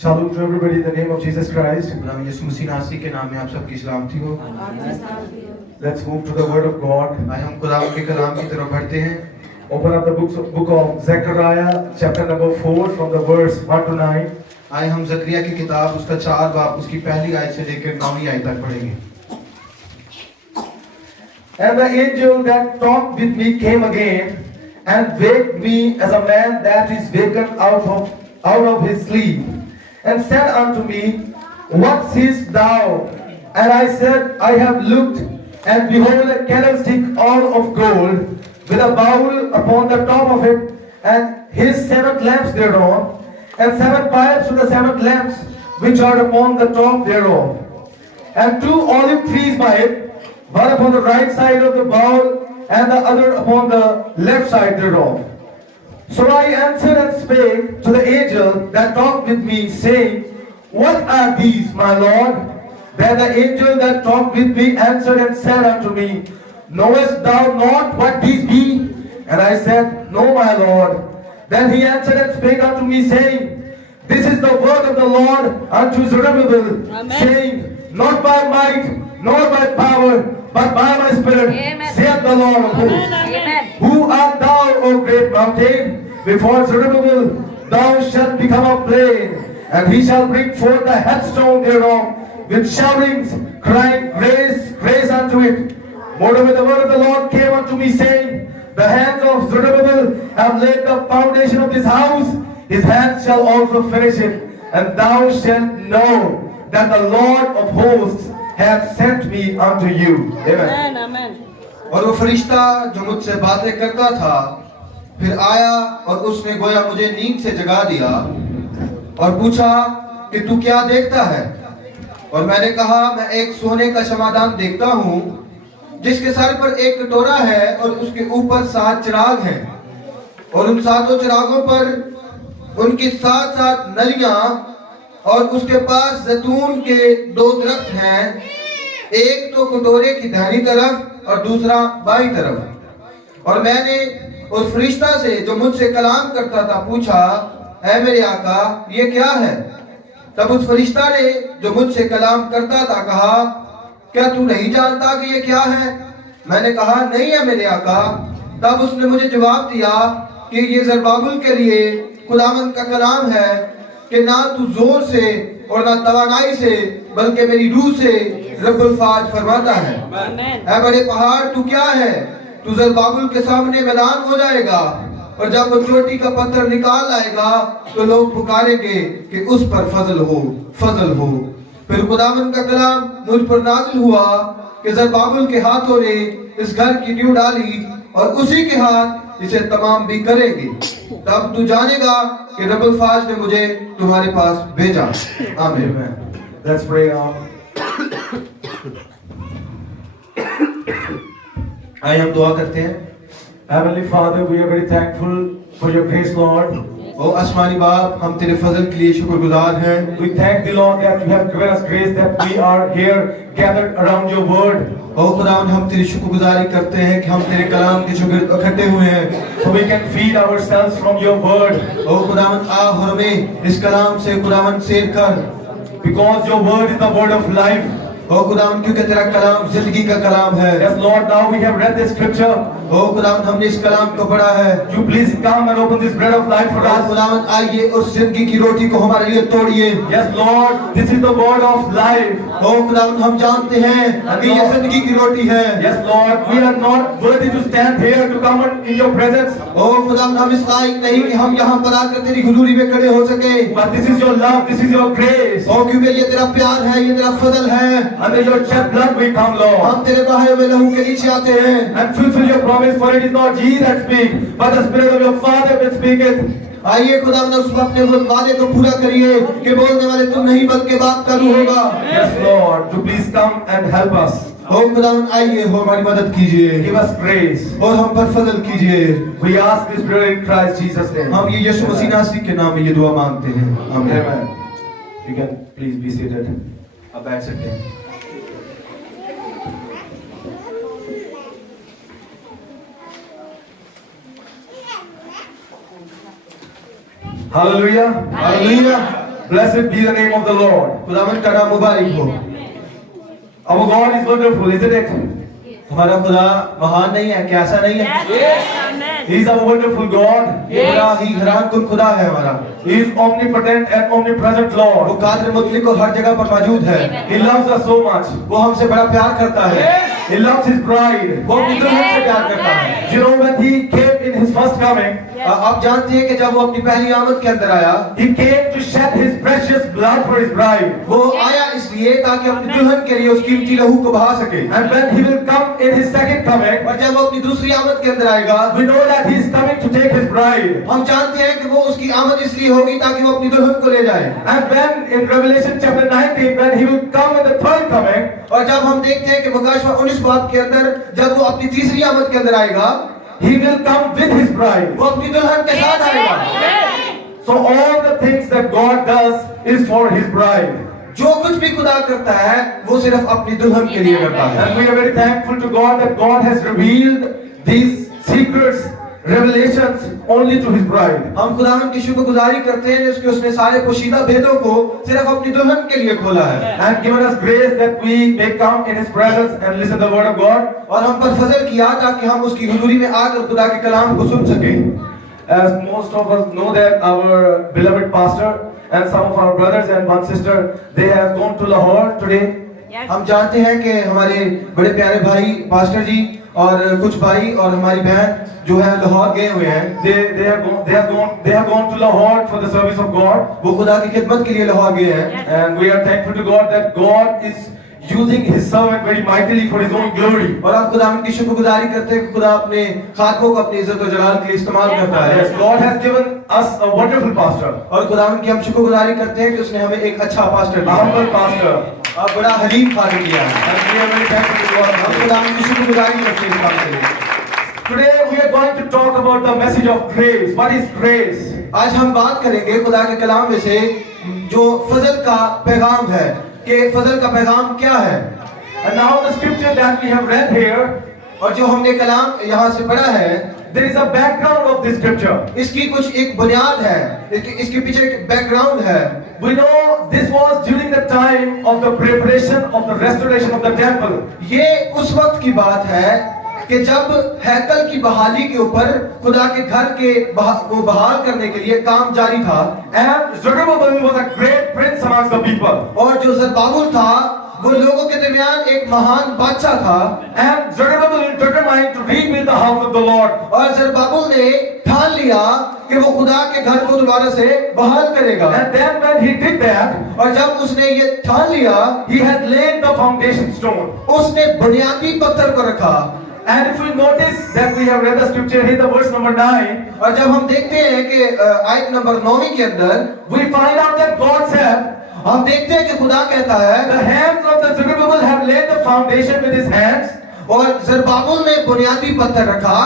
Shalom to everybody in the name of Jesus Christ. खुदावंद यीशु मसीह नासरी के नाम में आप सबकी सलामती हो। Let's move to the Word of God. आइए हम खुदावंद के कलाम की तरफ बढ़ते हैं। Open up the book of Zechariah, chapter number 4, from the verse 1 to 9. आइए हम जकरिया की किताब उसका 4 बाब उसकी पहली आयत से लेकर 9वीं आयत तक पढ़ेंगे। And the angel that talked with me came again and waked me as a man that is wakened out of his sleep, and said unto me, What seest thou? And I said, I have looked, and behold a candlestick all of gold, with a bowl upon the top of it, and his 7 lamps thereon, and 7 pipes to the 7 lamps which are upon the top thereof, and 2 olive trees by it, one upon the right side of the bowl, and the other upon the left side thereof. So I answered and spake to the angel that talked with me, saying, What are these, my Lord? Then the angel that talked with me answered and said unto me, Knowest thou not what these be? And I said, No, my Lord. Then he answered and spake unto me, saying, This is the word of the Lord unto Zerubbabel, saying, Not by might, nor by power, but by my spirit, saith the Lord of hosts. Who art thou, O great mountain? Before Zerubbabel thou shalt become a plain, and he shall bring forth the headstone thereof with shoutings, crying, Grace, grace unto it. Moreover the word of the Lord came unto me, saying, The hands of Zerubbabel have laid the foundation of this house, his hands shall also finish it, and thou shalt know that the Lord of hosts hath sent me unto you. Amen. Amen. और वो फरिश्ता जो मुझसे बातें करता था फिर आया और उसने गोया मुझे नींद से जगा दिया और पूछा कि तू क्या देखता है। और मैंने कहा मैं एक सोने का क्षमादान देखता हूँ जिसके सर पर एक कटोरा है और उसके ऊपर 7 चिराग हैं और उन 7 चिरागों पर उनकी 7 नलियां और उसके पास जैतून के 2 दरख्त हैं, एक तो कटोरे की दाहिनी तरफ और दूसरा बाईं तरफ। और मैंने उस फरिश्ता से जो मुझसे कलाम करता था पूछा, ऐ मेरे आका ये क्या है? तब उस फरिश्ता ने जो मुझसे कलाम करता था कहा, क्या तू नहीं जानता कि ये क्या है? मैंने कहा नहीं है मेरे आका। तब उसने मुझे जवाब दिया कि ये ज़रुब्बाबेल के लिए खुदावंद का कलाम है कि ना तू जोर से और ना तवानाई से बल्कि मेरी रूह से रब्बुल फाज फरमाता है। ऐ बड़े पहाड़ तू क्या है? तू ज़रुब्बाबेल के सामने मैदान हो जाएगा और जब वो चोटी का पत्थर निकाल आएगा तो लोग पुकारेंगे कि उस पर फजल हो, फजल हो। फिर खुदावंद का कलाम मुझ पर नाज़िल हुआ कि ज़रुब्बाबेल के हाथों ने इस घर की नींव डाली और उसी के हाथ इसे तमाम भी करेंगे। तब तू जानेगा कि रब्बुल फाज ने मुझे तुम्हारे पास भेजा। आमीन। Let's pray now. आइए हम दुआ करते हैं। Heavenly Father, we are very thankful for your grace, Lord. ओ आसमानी बाप हम तेरे फजल के लिए शुक्रगुजार हैं। We thank the Lord that you have given us grace that we are here gathered around your word. ओ खुदावंद हम तेरी शुक्रगुजारी करते हैं कि हम तेरे कलाम के शुगर इकट्ठे हुए हैं So we can feed ourselves from your word. ओ खुदावंद आ और हमें इस कलाम से खुदावंद सेव कर Because your word is the word of life. ओ खुदावंद क्योंकि तेरा कलाम जिंदगी का कलाम है। Yes, Lord, now we have read this scripture. ओ खुदावंद हमने इस कलाम को पढ़ा है। You please come and open this bread of life for us. खुदावंद आइए उस जिंदगी की रोटी को हमारे लिए तोड़िए। Yes, Lord, this is the word of life. ओ खुदावंद हम जानते हैं कि ये जिंदगी की रोटी है। Yes, Lord, we are not worthy to stand here to come in your presence. ओ खुदावंद हम इस लायक नहीं कि हम यहाँ पर आकर तेरी हुजूरी में खड़े हो सके। But this is your love, this is your grace. ओ क्योंकि ये तेरा प्यार है, ये तेरा फजल है। Under your shed blood we come, Lord. हम तेरे बहाए हुए लहू के नीचे आते हैं। And fulfill your promise, for it is not ye that speak, but the Spirit of your Father that speaketh. आइए खुदावंद उस अपने वादे को पूरा करिए कि बोलने वाले तुम नहीं बल्कि बात का रूह होगा। Yes, Lord, to please come and help us. ओ खुदावंद आइए हो हमारी मदद कीजिए। Give us grace. और हम पर फजल कीजिए। We ask this prayer in Christ Jesus' name. हम ये यीशु मसीह नासरी के नाम में ये दुआ मांगते हैं। आमीन। Amen. You can please be seated. आप बैठ सकते हैं। Hallelujah. Hallelujah. Blessed be the name of the Lord. खुदावंद का नाम मुबारक हो। Our God is wonderful, isn't it? हमारा खुदा महान नहीं है, क्या ऐसा नहीं है? He is our wonderful God. ये बड़ा ही हैरान कुन खुदा है हमारा। He is omnipotent and omnipresent वो Lord. कादिर मुतलिक और हर जगह पर मौजूद है। He loves us so much. वो हमसे बड़ा प्यार करता है। He loves His bride. वो अपनी दुल्हन से प्यार करता है। You know, when He came in His first coming, आप जानते हैं कि जब वो अपनी पहली आमद के अंदर आया, He came to shed His precious blood for His bride. वो आया इसलिए ताकि अपनी दुल्हन के लिए उस कीमती लहू को बहा सके। And when He will come in His second coming, और जब वो अपनी दूसरी आमद के अंदर आएगा, we know that He is coming to take His bride. हम जानते हैं कि वो उसकी आमद इसलिए होगी ताकि वो अपनी दुल्हन को ले जाए। And when in Revelation chapter 19, when He will come in the third coming, और जब हम देखते हैं कि मुकाशवा 19 बाब के अंदर जब वो अपनी तीसरी आमद के अंदर आएगा, He will come with His bride. वो अपनी दुल्हन के साथ आएगा। So all the things that God does is for His bride. जो कुछ भी खुदा करता है वो सिर्फ अपनी दुल्हन के लिए करता है। And we are very thankful to God that God has revealed these secrets, revelations only to His bride. हम खुदावंद की शुक्रगुजारी करते हैं जिसके उसने सारे पोशीदा भेदों को सिर्फ अपनी दुल्हन के लिए खोला है। And given us grace that we may come in His presence and listen to the word of God. और हम पर फजल किया ताकि हम उसकी हुजूरी में आकर खुदा के कलाम को सुन सकें। As most of us know that our beloved pastor and some of our brothers and one sister, they have gone to Lahore today. हम जानते हैं कि हमारे बड़े प्यारे भाई पास्टर जी और कुछ भाई और हमारी बहन जो है लाहौर गए हुए हैं। They have gone to Lahore for the service of God. वो खुदा की खिदमत के लिए लाहौर गए हैं। And we are thankful to God that God is using His servant very mightily for His own glory. और हम खुदावंद की शुक्रगुजारी करते हैं कि खुदा अपने खादमों को अपनी इज्जत और जलाल के लिए इस्तेमाल करता है। Yes, God has given us a wonderful pastor, और खुदावंद की हम शुक्रगुजारी करते हैं कि उसने हमें एक अच्छा पास्टर a दिया humble है pastor. और बड़ा हलीम खादिम दिया है। And we are very thankful to God. हम खुदावंद की शुक्रगुजारी करते हैं इस बात के लिए। Today we are going to talk about the message of grace. What is grace? आज हम बात करेंगे खुदा के कलाम में से जो फजल का पैगाम है कि फजल का पैगाम क्या है। And now the scripture that we have read here, और जो हमने कलाम यहाँ से पढ़ा है, there is a background of this scripture. इसकी कुछ एक बुनियाद है, इसके पीछे एक बैकग्राउंड है। We know this was during the time of the preparation of the restoration of the temple. ये उस वक्त की बात है कि जब हैकल की बहाली के ऊपर खुदा के घर के को बहाल करने के लिए काम जारी था। And Zerubbabel was a great prince amongst the people. और जो ज़रुब्बाबेल था वो लोगों के दरमियान एक महान बादशाह था। And Zerubbabel determined to rebuild the house of the Lord. और ज़रुब्बाबेल ने ठान लिया कि वो खुदा के घर को दोबारा से बहाल करेगा। And then when he did that, और जब उसने ये ठान लिया, he had laid the foundation stone. उसने बुनियादी पत्थर को रखा। And if we notice that we have read the scripture here, the verse number 9, और जब हम देखते हैं कि आयत नंबर 9 के अंदर we find out that God said, हम देखते हैं कि खुदा कहता है, the hands of the Zerubbabel have laid the foundation with his hands, और ज़रुब्बाबेल ने बुनियादी पत्थर रखा,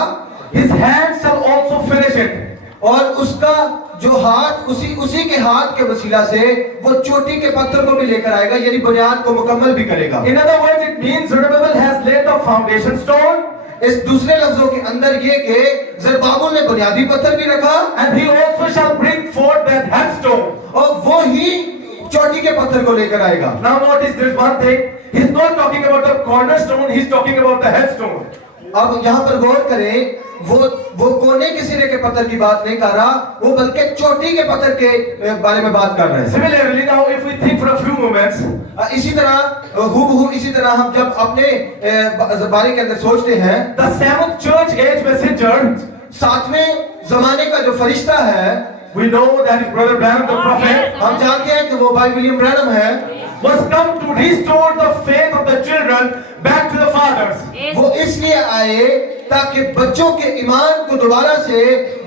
his hands shall also finish it. और उसका जो हाथ उसी के हाथ के वसीला से वो चोटी के पत्थर को भी लेकर आएगा, यानी बुनियाद को मुकम्मल भी करेगा। In other words, it means Zerubbabel has laid the foundation stone. इस दूसरे लफ्जों के अंदर ये कि ज़रुब्बाबेल ने बुनियादी पत्थर भी रखा, And he also shall bring forth that headstone. और वो ही चोटी के पत्थर को लेकर आएगा। Now notice there's one thing. He's not talking about the cornerstone. He's talking about the headstone. अब यहाँ पर गौर करें, वो कोने के सिरे के पत्थर की बात नहीं कर रहा, वो बल्कि चोटी के पत्थर के बारे में बात कर रहे हैं। Similarly, now if we think for a few moments, इसी तरह हूबहू इसी तरह हम जब अपने बारे के अंदर सोचते हैं, the seventh church age messenger, 7वें जमाने का जो फरिश्ता है, we know that is Brother Branham the prophet, हम जानते हैं कि वो भाई विलियम ब्रैनम है, was come to restore the faith of the children back to the fathers. वो इसलिए आए ताकि बच्चों के ईमान को दोबारा से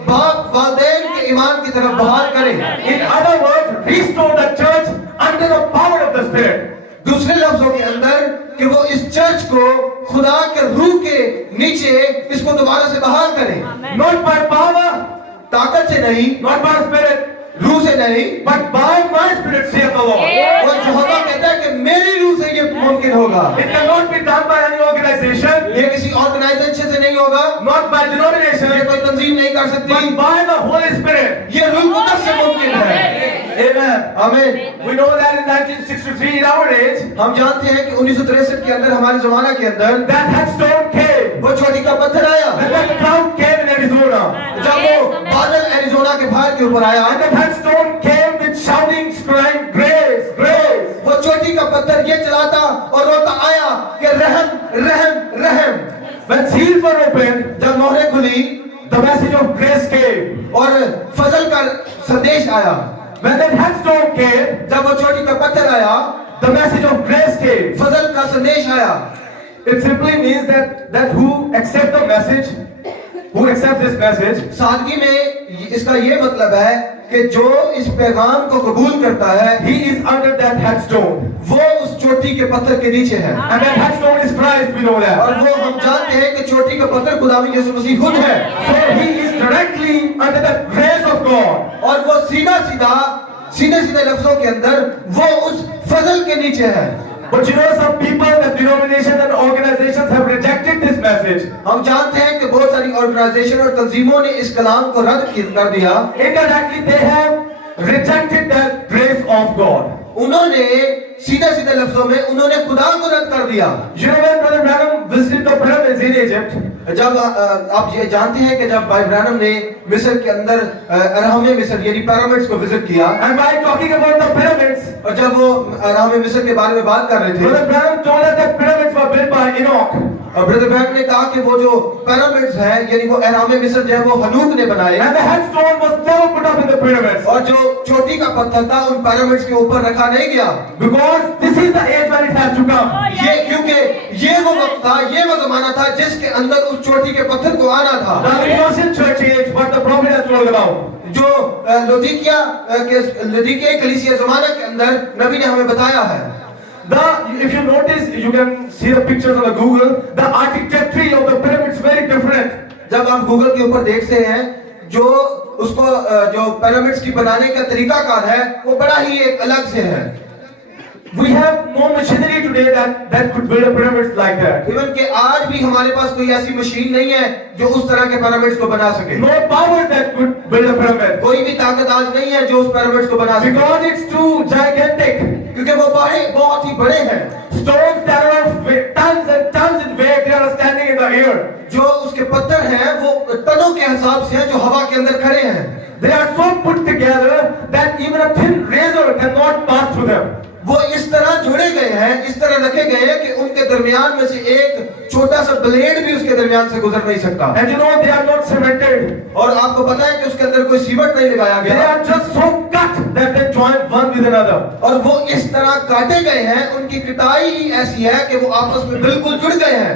बाप वालिदैन के ईमान की तरफ बहाल करें। In other words, restore the church under the power of the Spirit. दूसरे लफ्जों के अंदर कि वो इस चर्च को खुदा के रूह के नीचे इसको दोबारा से बहाल करें। Not by power, ताकत से नहीं, not by spirit, रूह से नहीं, but by my spirit, saith the Lord. और यहोवा कहता है कि मेरी रूह से ये मुमकिन होगा। It cannot be done by any organization, ये किसी ऑर्गेनाइजेशन से नहीं होगा, not by denomination, ये कोई तंजीम नहीं कर सकती, but by the Holy Spirit. ये रूह कुदस से मुमकिन है। Amen. Amen. आमीन। We know that in 1963 in our age, हम जानते हैं कि 1963 के अंदर हमारे जमाना के अंदर that headstone came. वो चोटी का पत्थर आया। And that cloud came in Arizona. जब वो बादल एरिज़ोना के पहाड़ के ऊपर आया, And that headstone came with shouting, crying, grace, grace. वो चोटी का पत्थर ये चलाता और रोता आया कि रहम रहम रहम। When seals were opened, जब मोहरें खुली the message of grace came. और फजल का संदेश आया, When that headstone came, जब वो चोटी का पत्थर आया, the message of grace came. फजल का संदेश आया। It simply means that who accept the message, who accept this message, सादगी में इसका ये मतलब है कि जो इस पैगाम को कबूल करता है, he is under that headstone. वो उस चोटी के पत्थर के नीचे है। And that headstone is Christ, we know और that. वो हम जानते हैं कि चोटी का पत्थर खुदावंद यीशु मसीह खुद है। So he is directly under the grace of God. और वो सीधे सीधे लफ्जों के अंदर वो उस फजल के नीचे है। But you know, some people, the denominations and organizations have rejected this message. हम जानते हैं कि बहुत सारी ऑर्गेनाइजेशन और तंजीमों ने इस कलाम को रद्द कर दिया। Indirectly, they have rejected the grace of God. उन्होंने सीधे लफ्जों में उन्होंने खुदा को रद्द कर दिया। You know, when Brother Branham visited the pyramids in Egypt, जब आप ये जानते हैं कि जब भाई ब्रैनम ने मिस्र के अंदर अरहम मिस्र यानी पिरामिड्स को विजिट किया, and by talking about the pyramids, और जब वो अरहम मिस्र के बारे में बात कर रहे थे, Brother Branham told us that pyramids were built by Enoch. और ब्रदर ब्रैनम ने कहा कि वो जो पिरामिड्स हैं यानी वो अरहम मिस्र जो है वो हनूक ने बनाए, And the headstone was never put up in the pyramids. और जो चोटी का पत्थर था उन पिरामिड्स के ऊपर रखा नहीं गया। Because this is the age when it has to come. ये क्योंकि ये वो वक्त था, ये वो जमाना था जिसके अंदर उस चोटी के पत्थर को आना था। The Laodicean church age, what the prophet has told about. जो लौदीकिया कलीसिया जमाने के अंदर नबी ने हमें बताया है। If you notice, you can see the pictures on the Google. The architecture of the pyramids very different. जब आप गूगल के ऊपर देखते हैं जो उसको जो पिरामिड्स की बनाने का तरीकाकार है वो बड़ा ही एक अलग से है। We have no machinery today that could build a pyramids like that. Even के आज भी हमारे पास कोई ऐसी मशीन नहीं है जो उस तरह के पिरामिड्स को बना सके। No power that could build a pyramid. कोई भी ताकत आज नहीं है जो उस पिरामिड्स को बना सके। Because it's too gigantic. क्योंकि वो बहुत ही बड़े हैं। Stones that are tons and tons in weight, they are standing in the air. जो उसके पत्थर हैं वो टनों के हिसाब से हैं जो हवा के अंदर खड़े हैं। They are so put together that even a thin razor cannot pass through them. वो इस तरह जोड़े गए हैं, इस तरह रखे गए हैं कि उनके दरमियान में से एक छोटा सा ब्लेड भी उसके दरमियान से गुजर नहीं सकता। And you know they are not cemented. और आपको पता है कि उसके अंदर कोई सीमेंट नहीं लगाया They गया। are just so cut that they join one with another. और वो इस तरह काटे गए हैं, उनकी कटाई ही ऐसी है कि वो आपस में बिल्कुल जुड़ गए हैं।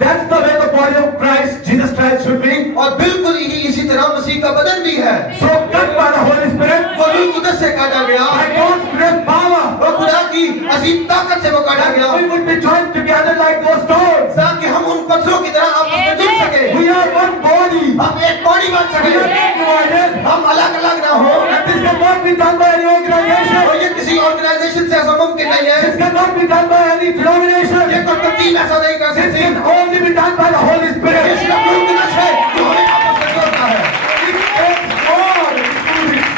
That's the way the body of Christ, Jesus Christ, should be. और बिल्कुल ही इसी तरह मसीह का बदन भी है। So cut by the Holy Spirit. वो रूह कुदस से काटा गया By God's great power. और खुदा की अजीम ताकत से वो काटा गया, We would be joined together like those stones. ताकि हम उन पत्थरों की तरह आपस में जुड़ सके। We are one body. हम एक बॉडी बन We सके, are not divided. हम अलग अलग ना हो। And this cannot be done by any organization. और ये किसी ऑर्गेनाइजेशन से ऐसा मुमकिन नहीं है। This cannot be done by any denomination. ये कोई तंजीम ऐसा नहीं कर This सकती। can only be done by the Holy ये Spirit. सिर्फ रूह कुदस है जो हमें आपस में जोड़ता है। It takes God to do this.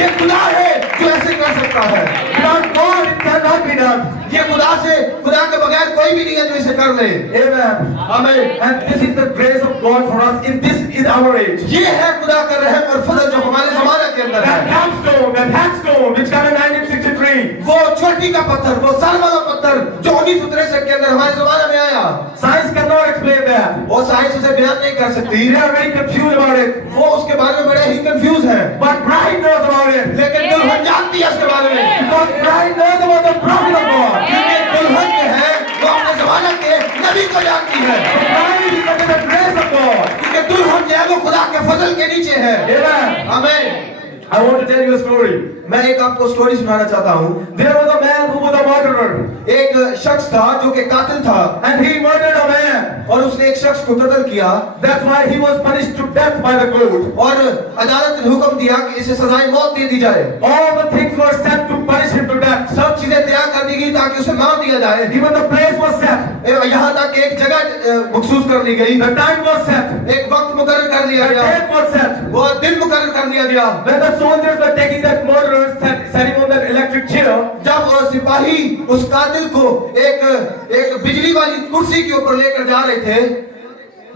ये खुदा है जो ऐसे कर सकता है। Without God, it cannot be done. ये खुदा के बगैर कोई भी नहीं है जो इसे कर ले। Amen. आमीन। And this is the grace of God for us in our age. ये है खुदा का रहम और फजल जो हमारे ज़माने के अंदर That है। capstone, that headstone, which came in 1963. वो चोटी का पत्थर, वो सर वाला पत्थर जो 1963 के अंदर हमारे ज़माने में आया। Science cannot explain that. वो साइंस उसे बयान नहीं कर सकती। They are very confused about it. वो उसके बारे में बड़े ही कंफ्यूज हैं। But bride knows about it. लेकिन दुल्हन जानती है उसके बारे में। Because bride knows about the prophet of God. क्योंकि दुल्हन जो है वो अपने ज़माने के नबी को जानती है। Bride is under the grace of God. क्योंकि दुल्हन जो है वो खुदा के फजल के नीचे है। Amen. आमीन। I want to tell you a story. मैं एक आपको स्टोरी सुनाना चाहता हूँ। There was a man who was a murderer. एक शख्स था जो कि कातिल था And he murdered a man. और उसने एक शख्स को कत्ल किया। That's why he was punished to death by the court. और अदालत ने हुक्म दिया कि इसे सजाए मौत दे दी जाए। All the things were set to punish him to death. सब चीजें तैयार कर दी गई ताकि उसे मार दिया जाए। Even the place was set. यहाँ तक कि एक जगह मखसूस कर ली गई, The time was set. एक वक्त मुकर्रर कर दिया The गया, date was set. वो दिन मुकर्रर कर दिया गया। When the soldiers were taking that murderer, setting on that electric chair, जब वो सिपाही उस कातिल को एक बिजली वाली कुर्सी के ऊपर लेकर जा रहे थे,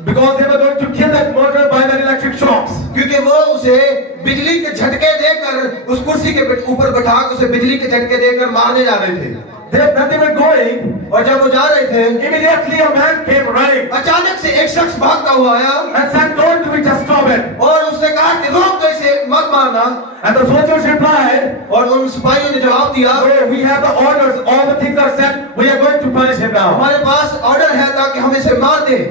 because they were going to kill that murderer by that electric shocks. क्योंकि वो उसे बिजली के झटके देकर उस कुर्सी के ऊपर बैठा कर उसे बिजली के झटके देकर मारने जा रहे थे। When they were going, और जब वो जा रहे थे, immediately a man came running अचानक से एक शख्स भागता हुआ आया and said, "Don't do it, just stop it." और उसने कहा कि रोक दो इसे, मत मारना। And the soldiers replied, और उन सिपाहियों ने जवाब दिया, "Oh, we have the orders, all the things are set, we are going to punish him now." हमारे पास ऑर्डर है ताकि हम इसे मार दें।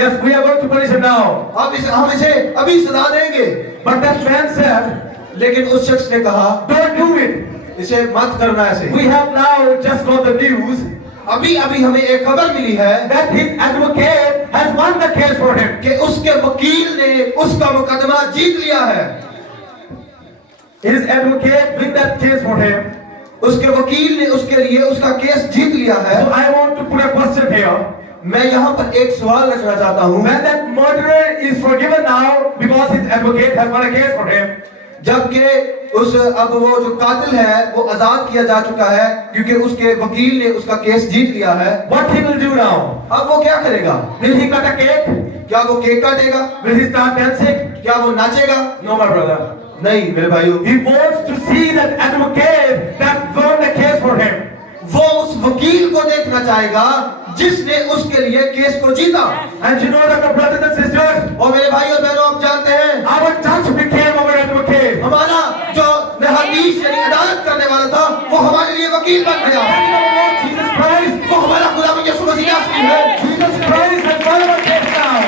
Yes, we are going to punish him now. अब हम इसे अभी सजा देंगे। But that man said, लेकिन उस शख्स ने कहा, "Don't do it. इसे मत करना ऐसे। We have now just got the news अभी हमें एक खबर मिली है that his advocate has won the case for him." कि उसके वकील ने उसका मुकदमा जीत लिया है। His advocate win that case for him. उसके वकील ने उसके लिए उसका केस जीत लिया है। So I want to put a question here. मैं यहाँ पर एक सवाल रखना चाहता हूँ। When that murderer is forgiven now because his advocate has won a case for him, जबकि अब वो जो कातिल है वो आजाद किया जा चुका है क्योंकि उसके वकील ने उसका केस जीत लिया है, what he will do now? अब वो क्या करेगा? Will he cut a cake? क्या वो केक काटेगा? Will he start dancing? क्या वो नाचेगा? No, my brother. नहीं मेरे भाइयों, He wants to see that advocate that won the case for him. वो उस वकील को देखना चाहेगा जिसने उसके लिए केस को जीता। And you know that, the brothers and sisters, और मेरे भाई और बहनों, आप जानते हैं our judge became our advocate. हमारा जो न्यायाधीश यानी अदालत करने वाला था वो हमारे लिए वकील बन गया। Jesus Christ, वो हमारा खुदा यीशु मसीह है। Jesus Christ has won our case now.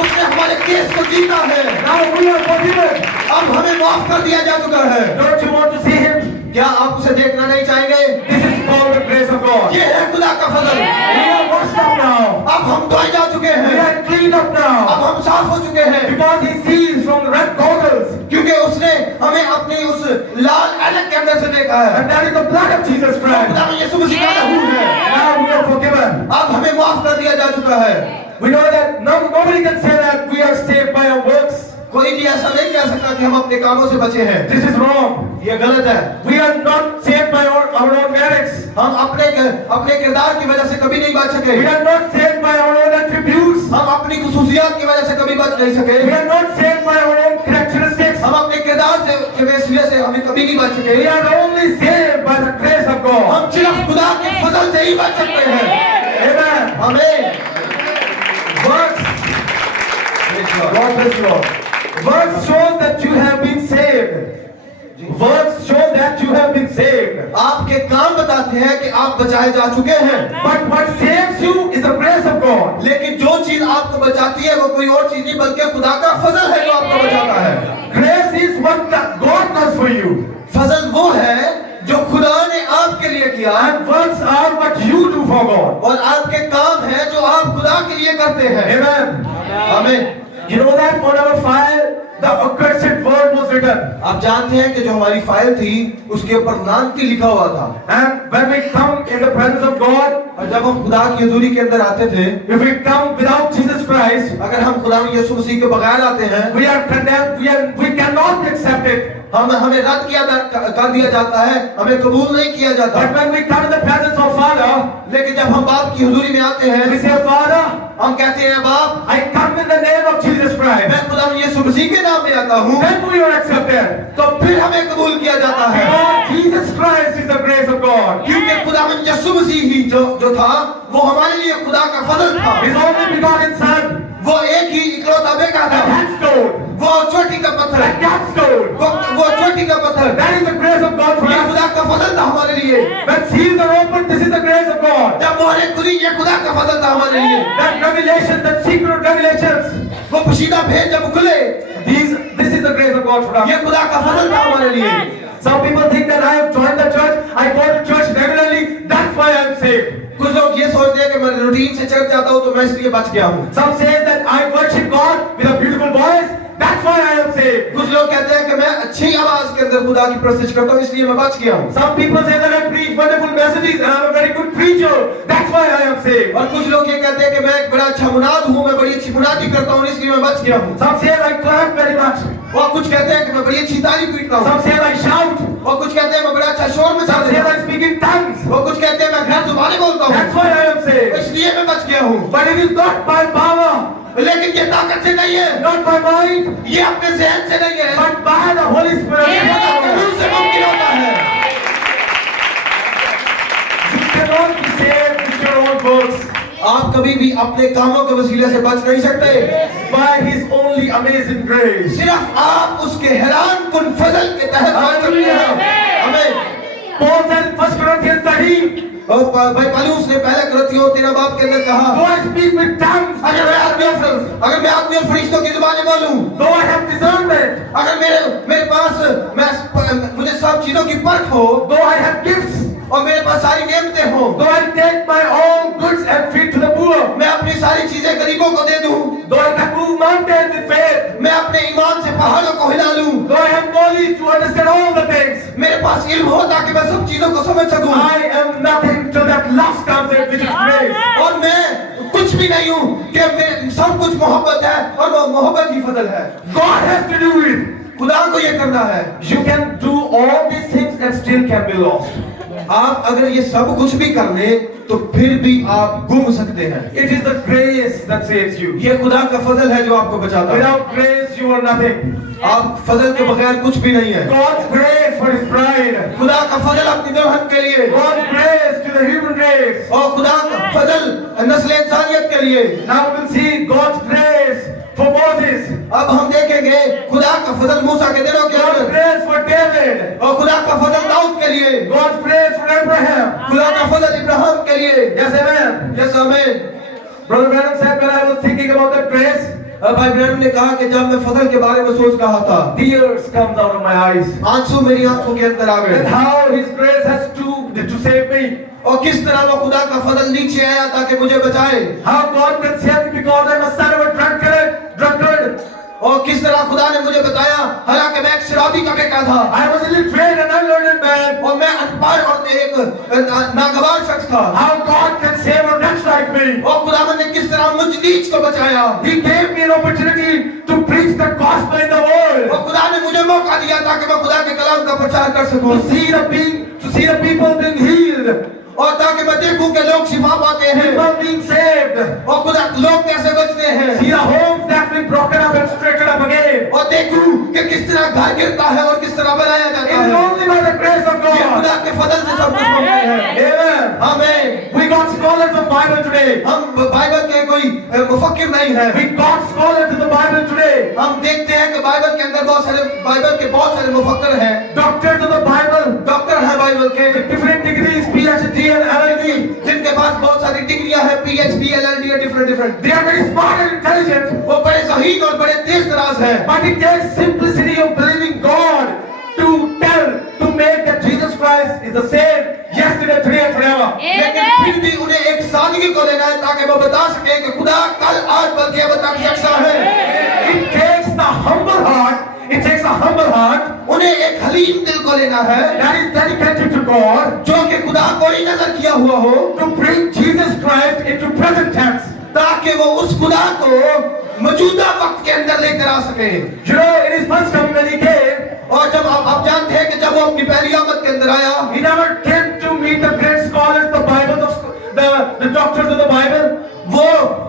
उसने हमारे केस को जीता है। Now we are forgiven. अब हमें माफ कर दिया जा चुका है। Don't you want to see him? क्या आप उसे देखना नहीं चाहेंगे? This is called the grace of God. ये है खुदा का फजल। We are washed up now. अब हम धोए जा चुके We हैं। are cleaned up अब now. हम साफ हो चुके हैं Because he sees from the red goggles. क्योंकि उसने हमें अपनी उस लाल ऐनक के अंदर से देखा है। And that is the blood of Jesus Christ. खुदा में यीशु मसीह का लहू है। Now we are forgiven. अब हमें माफ कर दिया जा चुका है। We know that nobody can say that we are saved by our works. कोई भी ऐसा नहीं कह सकता कि हम अपने कामों से बचे हैं। This is wrong. ये गलत है। We are not saved by our own merits. हम अपने किरदार की वजह से कभी नहीं बच सके। We are not saved by our own attributes. हम अपनी खुसूसियात की वजह से कभी बच नहीं सके। We are not saved by our own characteristics. हम अपने किरदार के वसीले से हमें कभी नहीं बच सके। We are only saved by the grace of God. हम सिर्फ खुदा के फजल से ही बच सकते हैं। Amen. आमीन। Works. God bless you all. Works shows that you have been saved. Works show that you have been saved. आपके काम बताते हैं कि आप बचाए जा चुके हैं। But what saves you is the grace of God. लेकिन जो चीज आपको बचाती है वो कोई और चीज नहीं बल्कि खुदा का फजल है जो आपको बचाता है। Grace is what God does for you. फजल वो है जो खुदा ने आपके लिए किया, And works are what you do for God. और आपके काम है जो आप खुदा के लिए करते हैं। Amen. आमीन। You know that on our file, the accursed word was written. आप जानते हैं कि जो हमारी फाइल थी उसके ऊपर लानती लिखा हुआ था। And when we come in the presence of God, और जब हम खुदा की हजूरी के अंदर आते थे, if we come without Jesus Christ, अगर हम खुदा यीशु मसीह के बगैर आते हैं, we are condemned. We cannot be accepted. हमें रद्द कर दिया जाता है, हमें कबूल नहीं किया जाता। But when we come in the presence of Father, लेकिन जब हम बाप की हुजूरी में आते हैं, we say, Father, हम कहते हैं बाप, I come in the name of Jesus Christ. मैं खुदा यीशु मसीह के नाम में आता हूँ। Then we are accepted. तो फिर हमें कबूल किया जाता है। Because Jesus Christ is the grace of God. क्योंकि खुदा यीशु मसीह ही जो था वो हमारे लिए खुदा का फजल था। His only begotten Son, वो एक ही इकलौता बेटा था। the headstone, वो चोटी का पत्थर, the capstone. वो चोटी का पत्थर, That is the grace of God for ये us. खुदा का फजल था हमारे लिए। When seals are opened, this is the grace of God. जब मोहरें खुली, ये खुदा का फजल था हमारे लिए। That revelation, that secret revelations, वो पोशीदा भेद जब खुले, this is the grace of God for us. ये खुदा का फजल था हमारे लिए। Some people think that I have joined the church, I go to church regularly, that's why I am saved. कुछ लोग ये सोचते हैं कि मैं रूटीन से चर्च जाता हूँ तो मैं इसलिए बच गया हूँ। Some say that I worship God with a beautiful voice, that's why I am saved. saved. कुछ लोग कहते हैं कि मैं अच्छी आवाज के अंदर खुदा की प्रस्तुति करता हूँ इसलिए मैं बच गया हूँ। Some people say that I preach wonderful messages and I'm a very good preacher. That's why I am saved. और कुछ लोग ये कहते हैं कि मैं एक बड़ा अच्छा मुनाद हूँ, मैं बड़ी अच्छी मुनादी करता हूँ इसलिए मैं बच गया हूँ। Some say I clap very much. और कुछ कहते हैं कि मैं बड़ी अच्छी ताली पीटता हूँ। Some say I shout. और कुछ कहते हैं मैं बड़ा अच्छा शोर में Some say I speak in tongues. और कुछ कहते हैं मैं घर जुबानी बोलता हूँ, That's why I am saved. इसलिए मैं बच गया हूँ। But it is not by power, लेकिन ये ताकत से नहीं है, not by mind, ये अपने जहन से नहीं है, but by the Holy Spirit. ये अपने रूह से मुमकिन होता है। You cannot be saved with your own works. आप कभी भी अपने कामों के वसीले से बच नहीं सकते। By His only amazing grace. सिर्फ आप उसके हैरान कुन फजल के तहत बच सकते हैं। हमें Paul said in 1 Corinthians 13, और भाई पौलुस ने पहले कुरिन्थियों 13 बाब के अंदर कहा, though I speak with tongues, अगर मैं आदमी और फरिश्तों की जुबानें बोलूं, though I have discernment, अगर मेरे पास मुझे सब चीजों की परख हो, though I have gifts, और मेरे पास सारी नेमतें हो, though I take my own goods and feed to the poor, मैं अपनी सारी चीजें गरीबों को दे दूं, though I can move mountains with faith, मैं अपने ईमान से पहाड़ों को हिला लूं, though I have knowledge to understand all the things, मेरे पास इल्म हो ताकि मैं सब चीजों को समझ सकूं, I am nothing till that last concept which is grace. और मैं कुछ भी नहीं हूं कि मैं सब कुछ मोहब्बत है और वो मोहब्बत ही फजल है। God has to do it. खुदा को ये करना है। You can do all these things and still can be lost. आप अगर ये सब कुछ भी कर ले तो फिर भी आप गुम सकते हैं। It is the grace that saves you. ये खुदा का फजल है जो आपको बचाता है। Without grace you are nothing. आप फजल के बगैर कुछ भी नहीं है। God's grace for His bride. खुदा का फजल अपनी दुल्हन के लिए, God's grace to the human race. और खुदा का फजल नस्ल इंसानियत के लिए। Now we'll see God's grace for Moses. अब हम देखेंगे खुदा का फजल मूसा के दिनों के God's अंदर, grace for David. और खुदा का फजल दाऊद के लिए, God's grace for Abraham. खुदा का फजल इब्राहिम के लिए। Yes, amen. यस आमीन। Brother Branham said when I was thinking about that grace, अब भाई ब्रैनम ने कहा कि जब मैं फजल के बारे में सोच रहा था, tears comes out of my eyes. आंसू मेरी आंखों के अंदर आ And गए, how His grace has stooped to save me. और किस तरह वो खुदा का फजल नीचे आया ताकि मुझे बचाए, How God can save me because I'm a son of a drunkard. और किस तरह खुदा ने मुझे बताया हालांकि मैं एक शराबी का बेटा था, I was illiterate and unlearned man. और मैं अनपढ़ और एक नागवार शख्स था। How God can save a wretch like me. और खुदावंद ने किस तरह मुझ नीच को बचाया, He gave me an opportunity to preach the gospel in the world. और खुदा ने मुझे मौका दिया ताकि मैं खुदा के कलाम का प्रचार कर सकूं, To see the people being healed. और ताकि मैं देखूं कि लोग शिफा पाते हैं, People being saved. और खुदा लोग कैसे बचते हैं, See the homes that been broken up and straightened up again. और देखूं कि किस तरह घर गिरता है और किस तरह बनाया It जाता is है। only by the grace of ये God. खुदा के फजल से सब कुछ मुमकिन है। Amen. हमें We got scholars of Bible today. हम बाइबल के कोई मुफक्किर नहीं है। We got scholars in the Bible today. हम देखते हैं कि बाइबल के अंदर बाइबल के बहुत सारे मुफक्किर हैं, Doctors of the Bible. Doctor हैं बाइबल के, Different degrees, PhD and LLD. जिनके पास बहुत सारी डिग्रियां हैं, PhD, LLD, different. They are very smart and intelligent. वो बड़े ज़हीन और बड़े तेज तराज हैं। But it takes simplicity of believing God to make that Jesus Christ is the same yesterday, today and forever. लेकिन फिर भी उन्हें एक सादगी को लेना है ताकि वो बता सके कि खुदा कल आज बल्कि अब तक यकसा है। It takes the humble heart. It takes a humble heart उन्हें एक हलीम दिल को लेना है that is dedicated to God जो कि खुदा को ही नजर किया हुआ हो, to bring Jesus Christ into present tense. ताकि वो उस खुदा को मौजूदा वक्त के अंदर लेकर आ सके। You know, in his first coming when he came, और जब आप जानते हैं कि जब वो अपनी पहली आमद के अंदर आया, he never came to meet the great scholars, the Bible, the doctors of the Bible. वो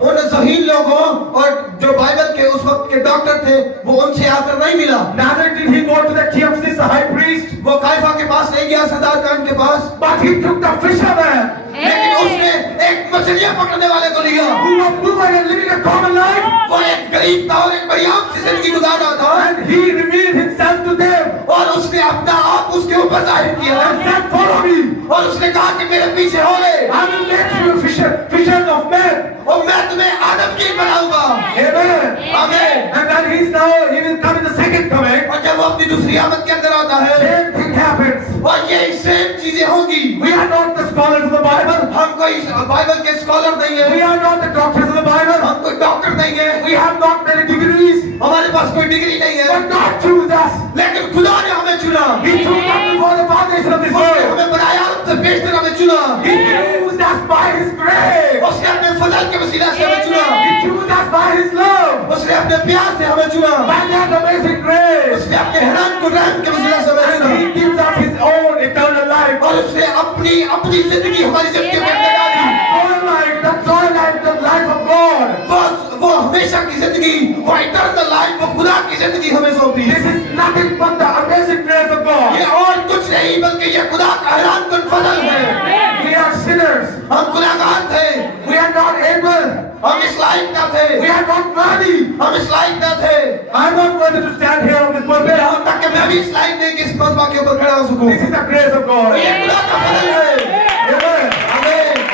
उन ज़हीन लोगों और जो बाइबल के उस वक्त के डॉक्टर थे वो उनसे आकर नहीं मिला। Neither did he go to the Caiaphas, the high priest. वो काइफा के पास नहीं गया, सरदार कान के पास, But he took the fisherman लेकिन उसने एक मछलियां पकड़ने वाले को लिया। who was poor and living a common life, वो एक गरीब था और एक बड़ी आम सी जिंदगी गुजार रहा था, and he revealed himself to them और उसने अपना आप उसके ऊपर जाहिर किया and said, "Follow me. और उसने कहा कि मेरे पीछे हो ले, I will make you fishers of men." और मैं तुम्हें आदमगीर बनाऊंगा। Amen. आमीन। And then he will come in the second coming. और जब वो अपनी दूसरी आमद के अंदर आता है Same thing happens. और ये सेम चीजें होंगी। We are not the scholars of the Bible. हम कोई बाइबल के स्कॉलर नहीं है, We are not the doctors of the Bible. हम कोई डॉक्टर नहीं है, We have not many degrees. हमारे पास कोई डिग्री नहीं है, But God chose us. लेकिन खुदा ने हमें चुना। He chose us before the foundation of this उसने world. हमें बनाया, हमसे बेहतर हमें चुना। He chose us by His grace. उसने अपने फजल के वसीला से हमें चुना। He chose us by His love. उसने अपने प्यार से हमें चुना। By that amazing grace. उसने अपने हैरान को रहम के वसीला से हमें And चुना। He gives us His own eternal life. और उसने अपनी अपनी जिंदगी हमारी जिंदगी में अपने डाली। Our life, the joy life, the life of God. वो हमेशा की जिंदगी, वो इटर्नल लाइफ, वो खुदा की जिंदगी हमें सौंपी। This is nothing but the amazing grace of God. ये और कुछ नहीं बल्कि ये खुदा का हैरान कुन फजल है। We are sinners. हम गुनाहगार थे, We are not able. हम इस लायक न थे, We are not worthy. हम इस लायक न थे। I'm not worthy to stand here on this pulpit. यहाँ तक कि मैं भी इस लायक नहीं कि इस मजमा के ऊपर खड़ा हो सकूं। This is the grace of God. ये खुदा का फजल है। Amen. आमीन।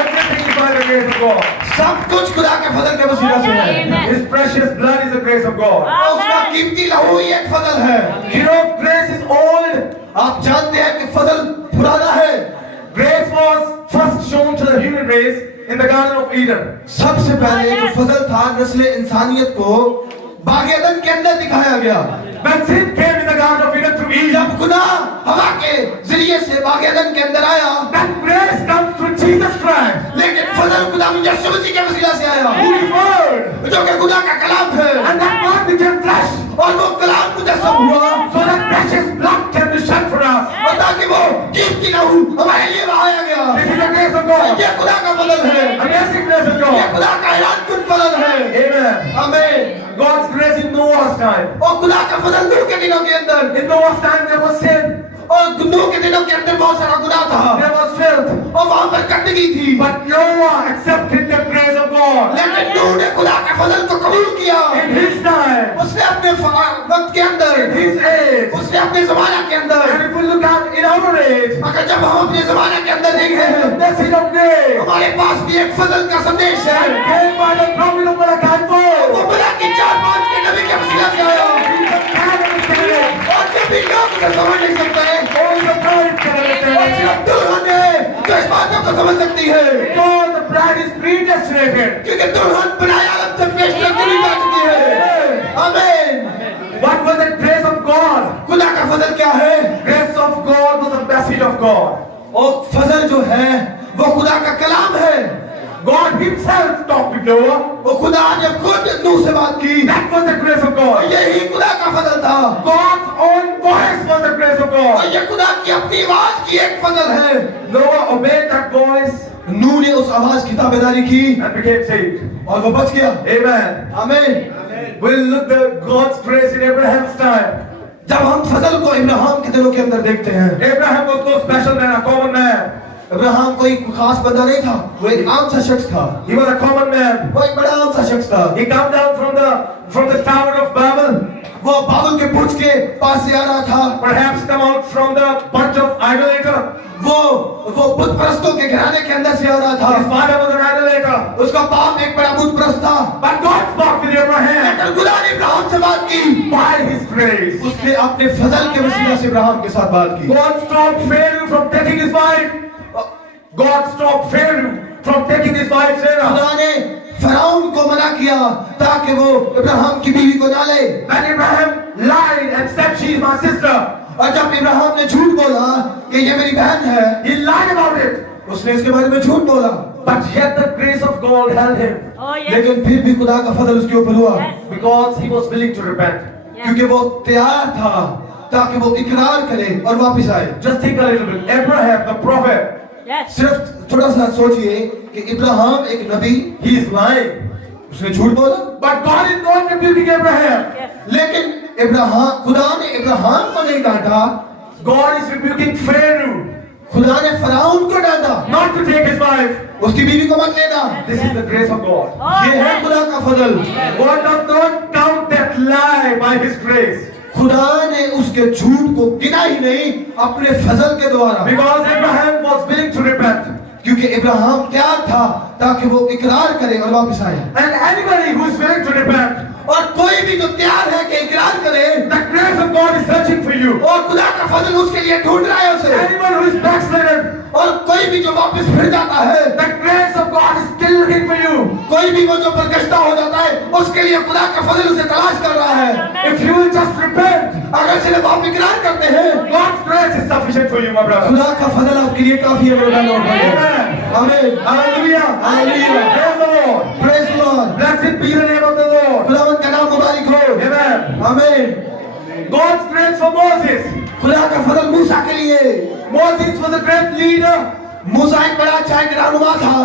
Everything is by the grace of God. सब कुछ खुदा के फजल के वसीला से है। His precious blood is the grace of God. और उसका कीमती लहू ही एक फजल है। You know, grace is old. आप जानते हैं कि फजल पुराना है। Grace was first shown to the human race in the Garden of Eden. सबसे पहले जो फजल था नस्ल इंसानियत को बाग एदन के अंदर दिखाया गया। When sin came in the Garden of Eden through Eve, जब गुनाह हवा के जरिए से बाग एदन के अंदर आया, that grace comes through Jesus Christ, लेकिन फजल खुदा यीशु मसीह के वसीला से आया, who is Word. जो कि खुदा का कलाम है। And that Word became flesh, और वो कलाम मुजस्सम हुआ, so that precious blood can be shed for us. और ताकि वो कीमती लहू हमारे लिए बहाया गया। This is the grace of God. ये खुदा का फजल है। Amazing grace of ये God. खुदा का हैरान कुन फजल है। Amen. आमीन। God's grace in Noah's time. और खुदा का फजल नूह के दिनों के अंदर, In Noah's time there was sin, और नूह के दिनों के अंदर बहुत सारा गुनाह था, there was filth. और वहां पर गंदगी थी। But Noah accepted the grace of God. लेकिन नूह ने खुदा के फजल को कबूल किया। In his time, उसने अपने वक्त के in अंदर, his age, उसने अपने जमाना के and अंदर, if we look at in our age, अगर जब हम अपने जमाने के अंदर देखें, the message of grace हमारे पास भी एक फजल का संदेश है। came by the prophet of Malachi वो 4. बड़ा कि 4-5 के नबी के वसीला से आया। और जो भी लोग उसे समझ नहीं सकते, All the bride can और understand. सिर्फ दुल्हन है जो इस बातों को समझ सकती है, Because the bride is predestinated. क्योंकि दुल्हन बनाए आलम से पेश कर दी जा चुकी है। आमीन। What was the grace of God? खुदा का फजल क्या है? Grace of God was the message of God. और फजल जो है वो खुदा का कलाम है। God himself talked to Noah. वो खुदा ने खुद नूह से बात की। That was the grace of और God. यही खुदा का फजल था। God's own voice was the grace of और God. ये खुदा की अपनी आवाज की एक फजल है। Noah obeyed that voice नूह ने उस आवाज की ताबेदारी की and became saved. और वो बच गया। Amen. आमीन। We'll look at God's grace in Abraham's time. जब हम फजल को इब्राहिम के दिनों के अंदर देखते हैं, Abraham was no special man, a common man. Ibrahim कोई खास बंदा नहीं था, वो एक आम सा शख्स था। He was a common man. वो एक बड़ा आम सा शख्स था। He came down from the tower of Babel. वो बाबुल के बुर्ज के पास से आ रहा था। Perhaps come out from the bunch of idolater. वो बुत परस्तों के घराने के अंदर से आ रहा था। His father was an idolater. उसका बाप एक बड़ा बुत परस्त था। But God spoke with Abraham लेकिन खुदा ने इब्राहिम से बात की। by His grace. उसने अपने फजल के वसीला से इब्राहिम के साथ बात की। God stopped Pharaoh from taking his wife. God stopped Pharaoh from taking his wife Sarah. खुदा ने फराउन को मना किया ताकि वो इब्राहिम की बीवी को ना ले। When Abraham lied and said she is my sister, और जब इब्राहिम ने झूठ बोला कि ये मेरी बहन है, he lied about it. उसने इसके बारे में झूठ बोला। But yet the grace of God held him Oh, yes. लेकिन फिर भी खुदा का फजल उसके ऊपर हुआ, Yes. because he was willing to repent. क्योंकि वो तैयार था ताकि वो इकरार करे और वापस आए। Just think a little bit. Abraham, the prophet, Yes. सिर्फ थोड़ा सा सोचिए कि इब्राहिम एक नबी, he is lying. उसने झूठ बोला, But God is not rebuking Abraham. Yes. लेकिन खुदा ने इब्राहिम को नहीं डांटा, God is rebuking Pharaoh खुदा ने फराउन को डांटा, not to take his wife. उसकी बीवी को मत लेना। This is the grace of God. Oh, ये है yes. खुदा का फजल। God does not count that lie by His grace. खुदा ने उसके झूठ को गिना ही नहीं अपने फजल के द्वारा, Because Abraham was willing to repent. क्योंकि इब्राहिम तैयार था ताकि वो इकरार करे और वापस आए। And anybody who is willing to repent, और कोई भी जो तैयार है कि इकरार करे, the grace of God is searching for you. और खुदा का फजल उसके लिए ढूंढ रहा है उसे। Anyone who is backslidden, और कोई भी जो वापस फिर जाता है, the grace of God is still looking for you. कोई भी वो जो प्रकष्टा हो जाता है, उसके लिए खुदा का फजल उसे तलाश कर रहा है। If you will just repent, अगर सिर्फ आप इकरार करते हैं, God's grace is sufficient for you, my brother. खुदा का फजल आपके लिए काफी है मेरे भाई। आमीन। Hallelujah. Hallelujah. Praise the Lord. Praise the Lord। Blessed be the name of the Lord. खुदावंद का नाम मुबारक हो। Amen. आमीन। God's grace for Moses. खुदा का फजल मूसा के लिए। Moses was a great leader. मूसा एक बड़ा अच्छा एक रहनुमा था।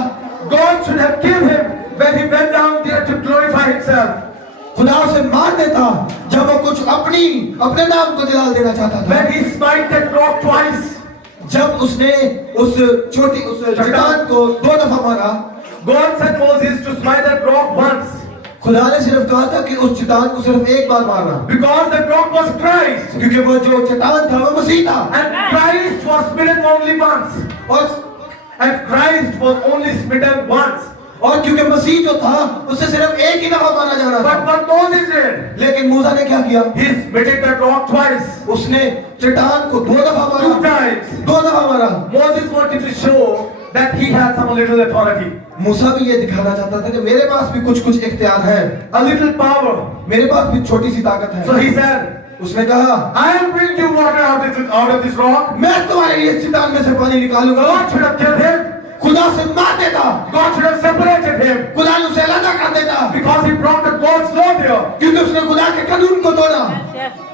God should have killed him when he went down there to glorify himself. खुदा उसे मार देता जब वो कुछ अपने नाम को जलाल देना चाहता था। When he smite that rock twice. जब उसने उस चट्टान को 2 दफा मारा, God sent Moses to smite that rock once. खुदा ने सिर्फ कहा था कि उस चट्टान को सिर्फ एक बार मारना, Because that rock was Christ. क्योंकि वो जो चट्टान था वो मसीह था। And Christ was smitten only once. And Christ was only smitten once. और क्योंकि मसीह जो था उससे सिर्फ एक ही दफा मारा जाना था। But what Moses did, लेकिन मूसा ने क्या किया? he smitten that rock twice. उसने चट्टान को 2 दफा मारा। 2 times. 2 दफा मारा। Moses wanted to show that he had some little authority. मूसा भी ये दिखाना चाहता था कि मेरे पास भी कुछ इख्तियार है, A little power. मेरे पास भी छोटी सी ताकत है। So he said, उसने कहा, I will bring you water out of this rock. मैं तुम्हारे लिए चट्टान में से पानी निकालूंगा। God should have killed him. खुदा से मार देता, God should have separated him. खुदा ने उसे अलग कर देता, Because he brought the God's law there. क्योंकि उसने खुदा के कानून को तोड़ा।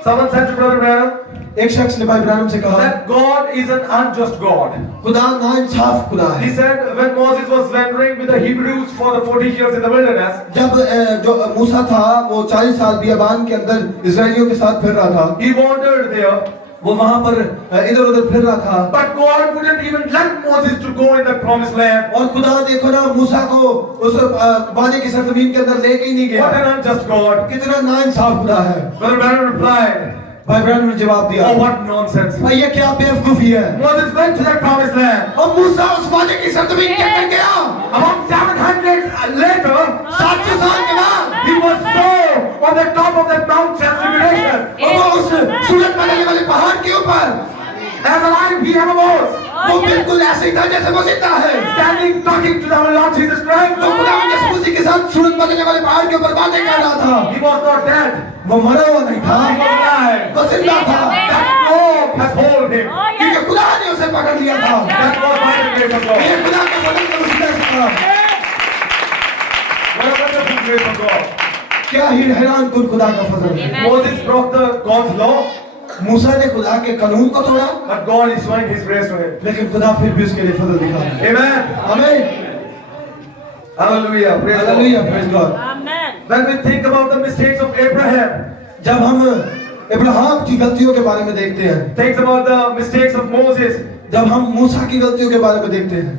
Someone said to Brother Branham एक शख्स ने भाई इब्राहिम से कहा, that God is an unjust God. खुदा नाइंसाफ खुदा है। He said when Moses was wandering with the Hebrews for the 40 years in the wilderness, जब जो मूसा था वो 40 साल बियाबान के अंदर इजरायलियों के साथ फिर रहा था, he wandered there. वो वहां पर इधर-उधर फिर रहा था, But God wouldn't even let Moses to go in the promised land. और खुदा देखो ना मूसा को उस वादे की सरजमीन के अंदर लेके ही नहीं गया। What an unjust God. कितना नाइंसाफ खुदा है। Brother Branham replied, भाई इब्राहिम ने जवाब दिया, oh what nonsense. भाई ये क्या बेवकूफी है। Moses went to the promised land. और मूसा उस वादे की सरजमीन के अंदर गया। About 700 later, 700 साल के बाद he was so on the top of that Mount Transfiguration. और वो उस सूरज बनने वाले पहाड़ के ऊपर As alive he ever was. वो बिल्कुल ऐसे ही था जैसे वो जिंदा है। Standing talking to our Lord Jesus Christ. वो खुदा यीशु मसीह के साथ सूरज बनने वाले पहाड़ के ऊपर बातें कर रहा था। He was not dead. वो मरा हुआ नहीं था, He was alive. वो जिंदा था, That rope has hold him. क्योंकि खुदा ने उसे पकड़ लिया था। That was by the grace of God. ये खुदा का फजल का वसीला था। What a wonderful grace of God. क्या ही हैरान कुन खुदा का फजल। Moses broke the God's law, मूसा ने खुदा के कानून को तोड़ा, but God is showing His grace to him. लेकिन खुदा फिर भी उसके लिए फजल दिखा। Amen. आमीन। Hallelujah. Praise God. Hallelujah, praise God. When we think about the mistakes of Abraham, जब हम इब्राहिम की गलतियों के बारे में देखते हैं, think about the mistakes of Moses, जब हम मूसा की गलतियों के बारे में देखते हैं,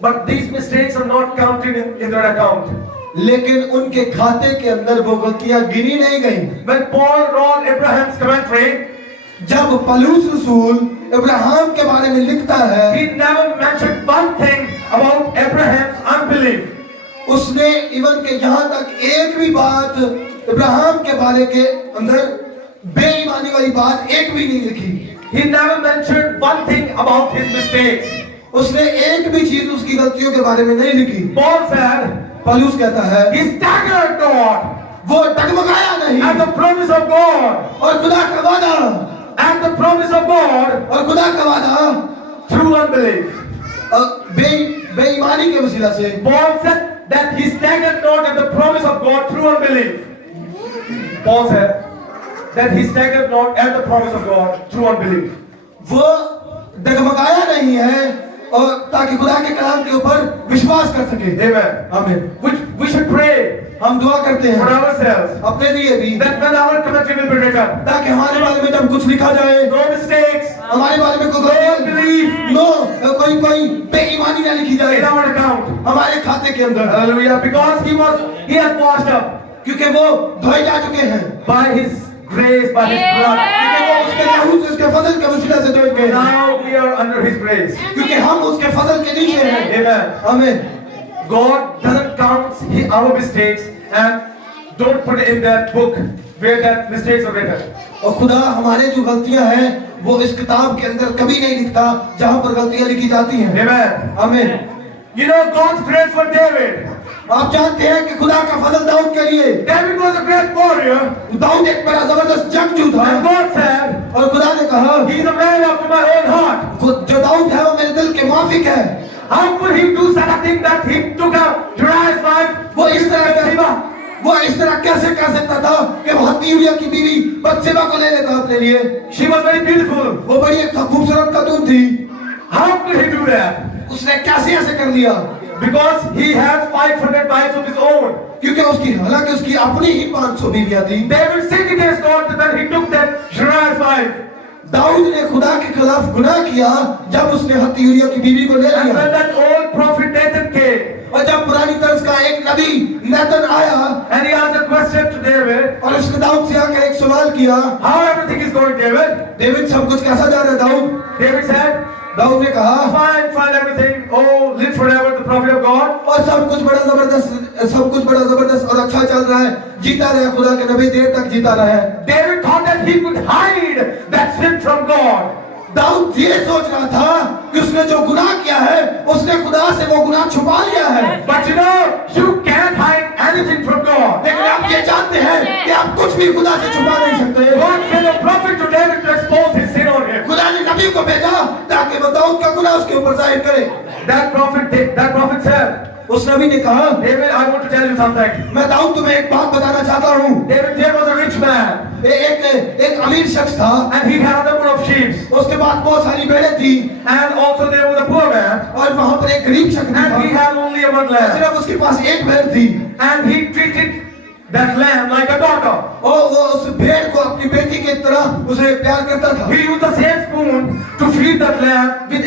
but these mistakes are not counted in their account. लेकिन उनके खाते के अंदर वो गलतियां गिनी नहीं गई। When Paul wrote Abraham's commentary, जब पलूस रसूल इब्राहिम के बारे में लिखता है, he never mentioned one thing about Abraham's unbelief. उसने इवन के यहाँ तक एक भी बात इब्राहिम के बारे के अंदर बेईमानी वाली बात एक भी नहीं लिखी। He never mentioned one thing about his mistakes. उसने एक भी चीज उसकी गलतियों के बारे में नहीं लिखी। Paul said, पलूस कहता है, he staggered God वो डगमगाया नहीं, at the promise of God, और खुदा का वादा, at the promise of God और खुदा का वादा through unbelief. बेईमानी के वसीला से। Paul said that he staggered not at the promise of God through unbelief. Paul said that he staggered not at the promise of God through unbelief. वो डगमगाया नहीं है और ताकि खुदा के कलाम के ऊपर विश्वास कर सके। Amen. आमीन। We should pray हम दुआ करते for हैं ourselves अपने लिए भी, that when our commentary will be written, ताकि हमारे बारे में जब कुछ लिखा जाए, no mistakes, हमारे बारे में कोई कोई बेईमानी ना लिखी जाए in our account. हमारे खाते के अंदर। Hallelujah. Because he has washed up क्योंकि वो धोए जा चुके हैं by his grace, by his blood. क्योंकि वो उसके लहू से, उसके फजल के वसीला से धोए गए हैं। Now we are under his grace. क्योंकि हम उसके फजल के नीचे हैं। Amen. आमीन। God doesn't count our mistakes and don't put it in that book where that mistakes are written. और खुदा हमारे जो गलतियां हैं वो इस किताब के अंदर कभी नहीं लिखता जहां पर गलतियां लिखी जाती हैं। Amen. आमीन। You know God's grace for David. आप जानते हैं कि खुदा का फजल दाऊद के लिए। David was a great warrior. Dawood एक बड़ा जबरदस्त जंगजू था। And God said, और खुदा ने कहा He is a man after my own heart. जो दाऊद है वो मेरे दिल के माफिक है। How could he do such a thing that he took out Uriah's wife? वो इस तरह कैसे कर सकता था कि वो हत्तीउरिया की बीवी बत्शेबा को ले लेता अपने लिए। She was very beautiful. वो बड़ी एक खूबसूरत खातून थी। How could he do that? उसने कैसे ऐसे कर लिया? Because he has 500 wives of his own. क्योंकि हालांकि उसकी अपनी ही 500 बीवियां थी। David sinned against God when he took that Uriah's wife. Dawood ने खुदा के खिलाफ गुनाह किया जब उसने हत्तीउरिया की बीवी को ले And लिया। when that old prophet Nathan came, और जब पुरानी तर्ज का एक नबी नैतन आया and he asked a question to David, और उसने दाऊद से आकर एक सवाल किया, how everything is going, David? David सब कुछ कैसा जा रहा है दाऊद? David said, दाऊद ने कहा fine everything. Oh, live forever, the prophet of God. और सब कुछ बड़ा जबरदस्त और अच्छा चल रहा है। जीता रहे खुदा के नबी देर तक जीता रहे। David thought that he could hide that sin from God. Dawood ये सोच रहा था कि उसने जो गुनाह किया है उसने खुदा से वो गुनाह छुपा लिया है। But you know, you can't hide anything from God. लेकिन आप ये जानते हैं कि आप कुछ भी खुदा से छुपा नहीं सकते। God sent a prophet to David to expose his sin on him. खुदा ने नबी को भेजा ताकि वो दाऊद का गुनाह उसके ऊपर जाहिर करे। That prophet said, उस नबी ने कहा, David, I want to tell you something. मैं दाऊद तुम्हें एक बात बताना चाहता हूँ। David, there was a rich man, एक अमीर शख्स था and he had a number of sheep, उसके पास बहुत सारी भेड़ें थी and also there was a poor man, और वहाँ पर एक गरीब शख्स and he था had only one lamb, सिर्फ उसके पास एक भेड़ थी and he treated that lamb like a daughter. और वो उस भेड़ को अपनी बेटी की तरह उसे प्यार करता था। He used the same spoon to feed that lamb with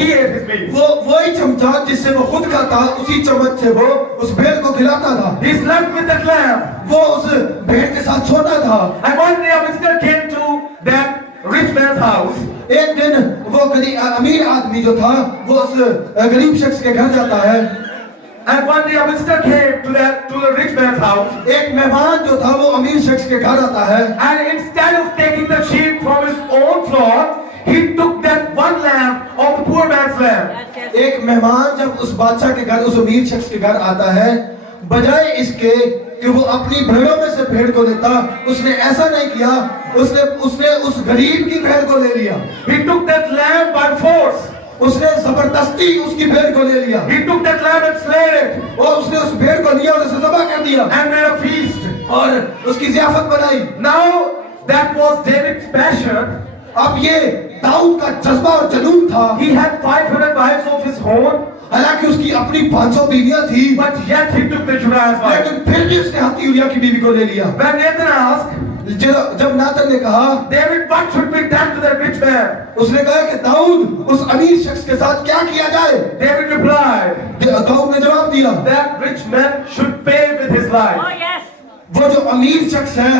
he ate his meat. वही चमचा जिससे वो खुद खाता उसी चम्मच से वो उस भेड़ को खिलाता था। He slept with that lamb. वो उस भेड़ के साथ सोता था। And one day a visitor came to that rich man's house. एक दिन वो अमीर आदमी जो था वो उस गरीब शख्स के घर जाता है। And one day a visitor came to the rich man's house. एक मेहमान जो था वो अमीर शख्स के घर आता है। And instead of taking the sheep from his own flock, he took that one lamb of the poor man's lamb. एक मेहमान जब उस बादशाह के घर उस अमीर शख्स के घर आता है, बजाय इसके कि वो अपनी भेड़ों में से भेड़ को लेता, उसने ऐसा नहीं किया। उसने उस गरीब की भेड़ को ले लिया। He took that lamb by force. उसने जबरदस्ती उसकी भेड़ को ले लिया। He took that lamb and slayed it. और उसने उस भेड़ को लिया और उसे ज़बह कर दिया And made a feast. और उसकी ज़ियाफ़त बनाई। Now that was David's passion. अब ये दाऊद का जज्बा और जुनून था। He had 500 wives of his own. हालांकि उसकी अपनी 500 बीवियां थी, But yet he took the Uriah's wife. लेकिन फिर भी उसने हत्तीउरिया की बीवी को ले लिया। When Nathan asked, जब नातन ने कहा, David, what should be done to that rich man? उसने कहा कि दाऊद उस अमीर शख्स के साथ क्या किया जाए? David replied, दाऊद ने जवाब दिया, that rich man should pay with his life. Oh yes. वो जो अमीर शख्स है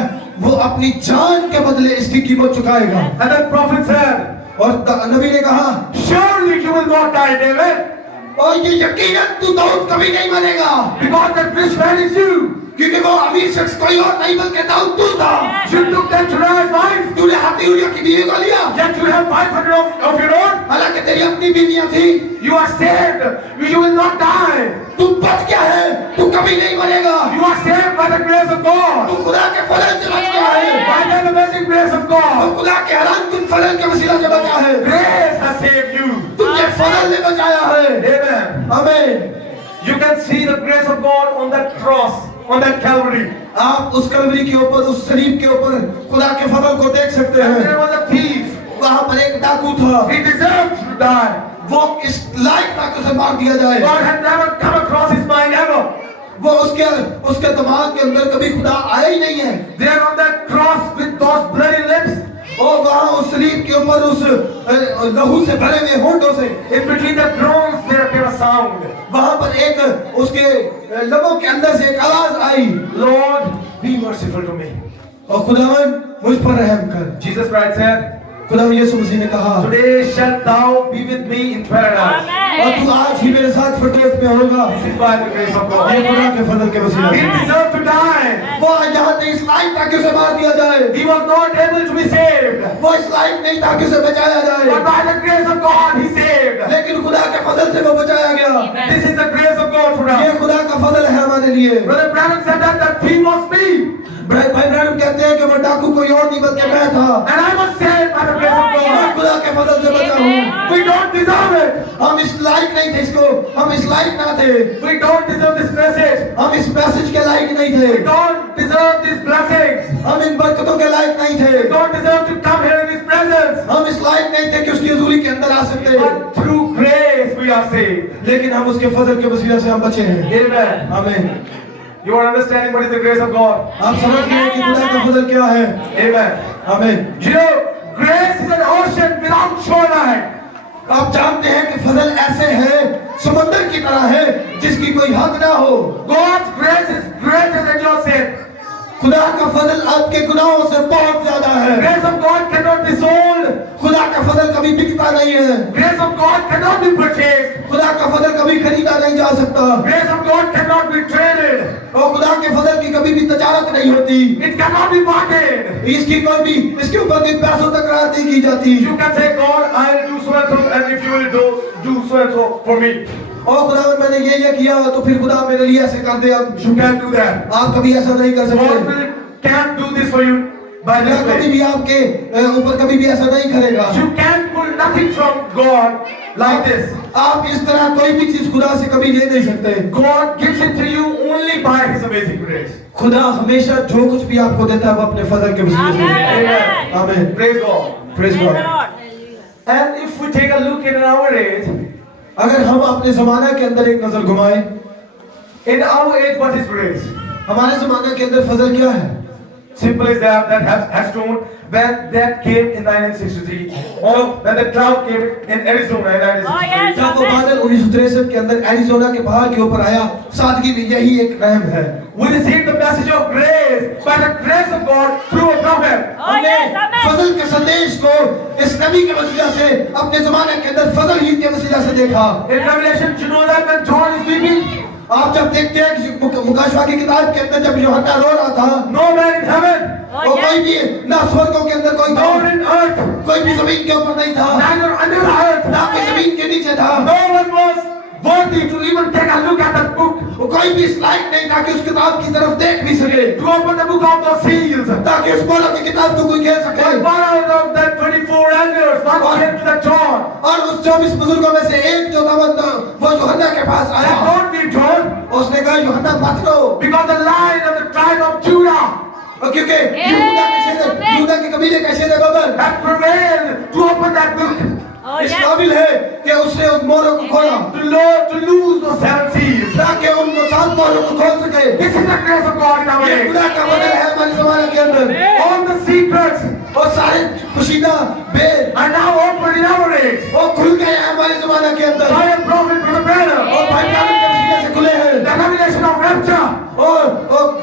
वो अपनी जान के बदले इसकी कीमत चुकाएगा। And then prophet said, और नबी ने कहा, surely you will not die, David, और ये यकीनन तू दाऊद कभी नहीं मरेगा, because that rich man is you. क्योंकि वो अमीर शख्स कोई और नहीं बल्कि दाऊद तू था। You took that Uriah's wife, तूने हत्तीउरिया की बीवी को लिया, yet you have 500 of your own. हालांकि तेरी अपनी बीवियां थी। You are saved. You will not die. तू बच गया है, तू कभी नहीं मरेगा। You are saved by the grace of God. तू खुदा के फजल से बच गया है, By the amazing grace of तू God. खुदा के हैरानकुन फजल के वसीला से बचा है। Grace has saved you. तुझे फजल ने बचाया है। Amen. आमीन। You can see the grace of God on that cross, on that Calvary. आप उस कलवरी के ऊपर, उस सलीब के ऊपर खुदा के फजल को देख सकते And there हैं। was a thief. वहाँ पर एक डाकू था, He deserved to die. वो इस लायक था कि उसे मार दिया जाए। God had never come across his mind ever. वो उसके दिमाग के अंदर कभी खुदा आया ही नहीं है। There on that cross with those bloody lips, और वहाँ उस सलीब के ऊपर उस लहू से भरे हुए होंठों से in between the groans there came a sound. वहाँ पर एक उसके लबों के अंदर से एक आवाज आई, Lord, be merciful to me. और खुदावन मुझ पर रहम कर। Jesus Christ said, खुदा यीशु मसीह ने कहा today shalt thou be with me in paradise. और तू आज ही मेरे साथ फिरदौस में होगा। This is by the grace of God. ये खुदा के फजल के वसीला He से। deserved to die. वो यहाँ नहीं इस लायक था कि उसे मार दिया जाए, He was not able to be saved. वो इस लायक नहीं था कि उसे बचाया जाए, But by the grace of God, he saved. लेकिन खुदा के फजल से वो बचाया गया। This is the grace of God for ये us. खुदा का फजल है हमारे लिए। Brother Branham said that thief was me. भाई ब्रैनम कहते हैं कि वो डाकू कोई और नहीं बल्कि मैं था। And I was saved by the grace of मैं God. खुदा के फजल से बचा हूँ। We don't deserve it. हम इस लायक नहीं थे इसको, हम इस लायक ना थे, We don't deserve this message. हम इस मैसेज के लायक नहीं We थे, don't deserve these blessings. हम इन बरकतों के लायक नहीं थे, We don't deserve to come here in His presence. हम इस लायक नहीं थे कि उसकी हजूरी के अंदर आ सकते, But through grace we are saved. लेकिन हम उसके फजल के वसीला से हम बचे हैं। Amen. आमीन। You are understanding what is the grace of God. आप समझ गए कि खुदा का फजल क्या है? Amen. आमीन। You know, grace is an ocean without shoreline. आप जानते हैं कि फजल ऐसे है, समंदर की तरह है जिसकी कोई हद ना हो। God's grace is greater than your sin. खुदा का फजल आपके गुनाहों से बहुत ज्यादा है। Grace of God cannot be sold. खुदा का फजल कभी बिकता नहीं है। Grace of God cannot be purchased. खुदा का फजल कभी खरीदा नहीं जा सकता, Grace of God cannot be traded. और खुदा के फजल की कभी भी तजारत नहीं होती। It cannot be bargained. इसकी कोई भी इसके ऊपर कोई पैसों तकरार नहीं की जाती। You can say, God, I'll do so and so, and if you will do so and so for me, और खुदा मैंने ये किया तो फिर खुदा मेरे लिए ऐसे कर दे। अब you can do that. आप कभी ऐसा नहीं कर God सकते। will can't do this for you by खुदा this कभी way. भी आपके ऊपर कभी भी ऐसा नहीं करेगा। You can't pull nothing from God like this. आप इस तरह कोई भी चीज खुदा से कभी ले नहीं सकते। God gives it to you only by His amazing grace. खुदा हमेशा जो कुछ भी आपको देता है वो अपने फजल के वसीले से देता है। Amen. आमीन। Praise God. Praise God। And if we take a look in our age, अगर हम अपने जमाने के अंदर एक नजर घुमाएं, in our age, what is grace? हमारे जमाने के अंदर फजल क्या है? Simple as that has shown when that came in 1963, or when the cloud came in Arizona in 1963. जब वो बादल 1963 के अंदर एरिज़ोना के पहाड़ के ऊपर आया, सादगी में यही एक रहम है। We received the message of grace by the grace of God through a prophet. हमने फजल के संदेश को इस नबी के वसीला से अपने जमाने के अंदर फजल ही के वसीला से देखा। In Revelation, you know that when John is weeping, आप जब देखते हैं कि मुकाशवा की किताब के अंदर जब यूहन्ना रो रहा था, no man in heaven, और कोई भी ना स्वर्गों के अंदर कोई था, nor in earth, कोई भी जमीन के ऊपर नहीं था, neither under the earth, ना कोई जमीन के नीचे था, no one was worthy to even take a look at that book, वो कोई भी इस लायक नहीं था कि उस किताब की तरफ देख भी सके, to open the book of the seals. ताकि उस मोहरों की किताब को कोई खेल सके। But one out of the 24 elders, one came to the John. और उस 24 बुजुर्गों में से एक जो था वो यूहन्ना के पास Said, आया, don't weep, John, उसने कहा यूहन्ना मत रो, because the lion of the tribe of Judah और क्योंकि यहूदा के कबीले का शेर बबर had prevailed to open that book, इस काबिल है कि उसने उन मोहरों को खोला to lose those 7 seals. ताकि उनको 7 मोहरों को खोल सके। This is the grace of God in our ये age. खुदा का वजह है हमारे ज़माने के अंदर, All the secrets और सारे कुशीदा भेद are now opened in our age वो खुल गए हैं हमारे ज़माने के अंदर, by a prophet, Brother Branham. और भाई ब्राह्मण के वसीले से खुले हैं। The revelation of rapture, और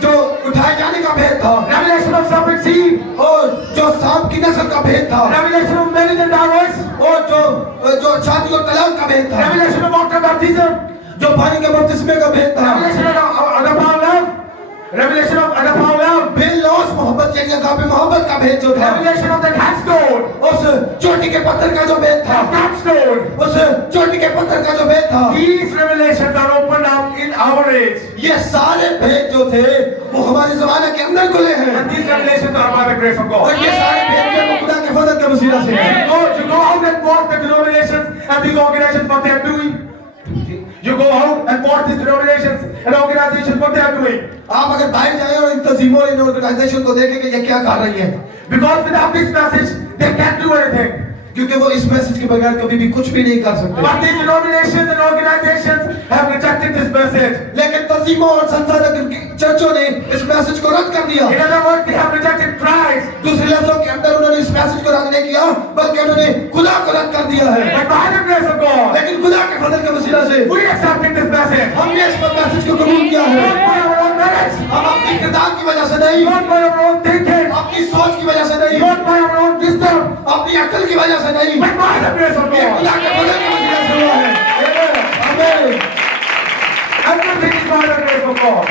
जो उठाए जाने का भेद था, revelation of serpent seed, और जो सांप की नस्ल का भेद था, revelation of marriage and divorce, और जो शादी और तलाक का भेद था, revelation of water baptism, जो पानी के बपतिस्मे का भेद था, revelation of agape love, revelation of agape love, बेलौस मोहब्बत यानी अगापे मोहब्बत का भेद जो था, revelation of the capstone, उस चोटी के पत्थर का जो भेद था, capstone. उस चोटी के पत्थर का जो भेद था, These revelations are opened up in our age, ये सारे भेद जो थे वो हमारे ज़माने के अंदर खुले हैं, and these revelations are by the grace of और God. ये सारे भेद जो खुदा के फजल के वसीला से हैं। You go out and watch the denominations and these organizations what they are doing. You go out and watch these denominations and organizations what they are doing. आप अगर बाहर जाएं और इन तंजीमों इन ऑर्गेनाइजेशन को देखें कि ये क्या कर रही हैं, Because without this message, they can't do anything. क्योंकि वो इस मैसेज के बगैर कभी भी कुछ भी नहीं कर सकते। But these denominations and organizations have rejected this message. लेकिन तंजीमों और संसाधक चर्चों ने इस मैसेज को रद्द कर दिया। In other words, they have rejected Christ. दूसरे लफ्जों के अंदर उन्होंने इस मैसेज को रद्द नहीं किया, बल्कि उन्होंने खुदा को रद्द कर दिया है। But by the grace of God, लेकिन खुदा के फजल के वसीला से we accepted this message. हमने इस मैसेज को कबूल किया Not है। by our own merits, हम अपनी किरदार की वजह से नहीं, not by our own thinking, अपनी सोच की वजह से नहीं, not by our own wisdom, अपनी अकल की वजह से नहीं, but by the grace of ये God. खुदा के फजल की वजह से हुआ है। Amen. आमीन। Everything is by the grace of God.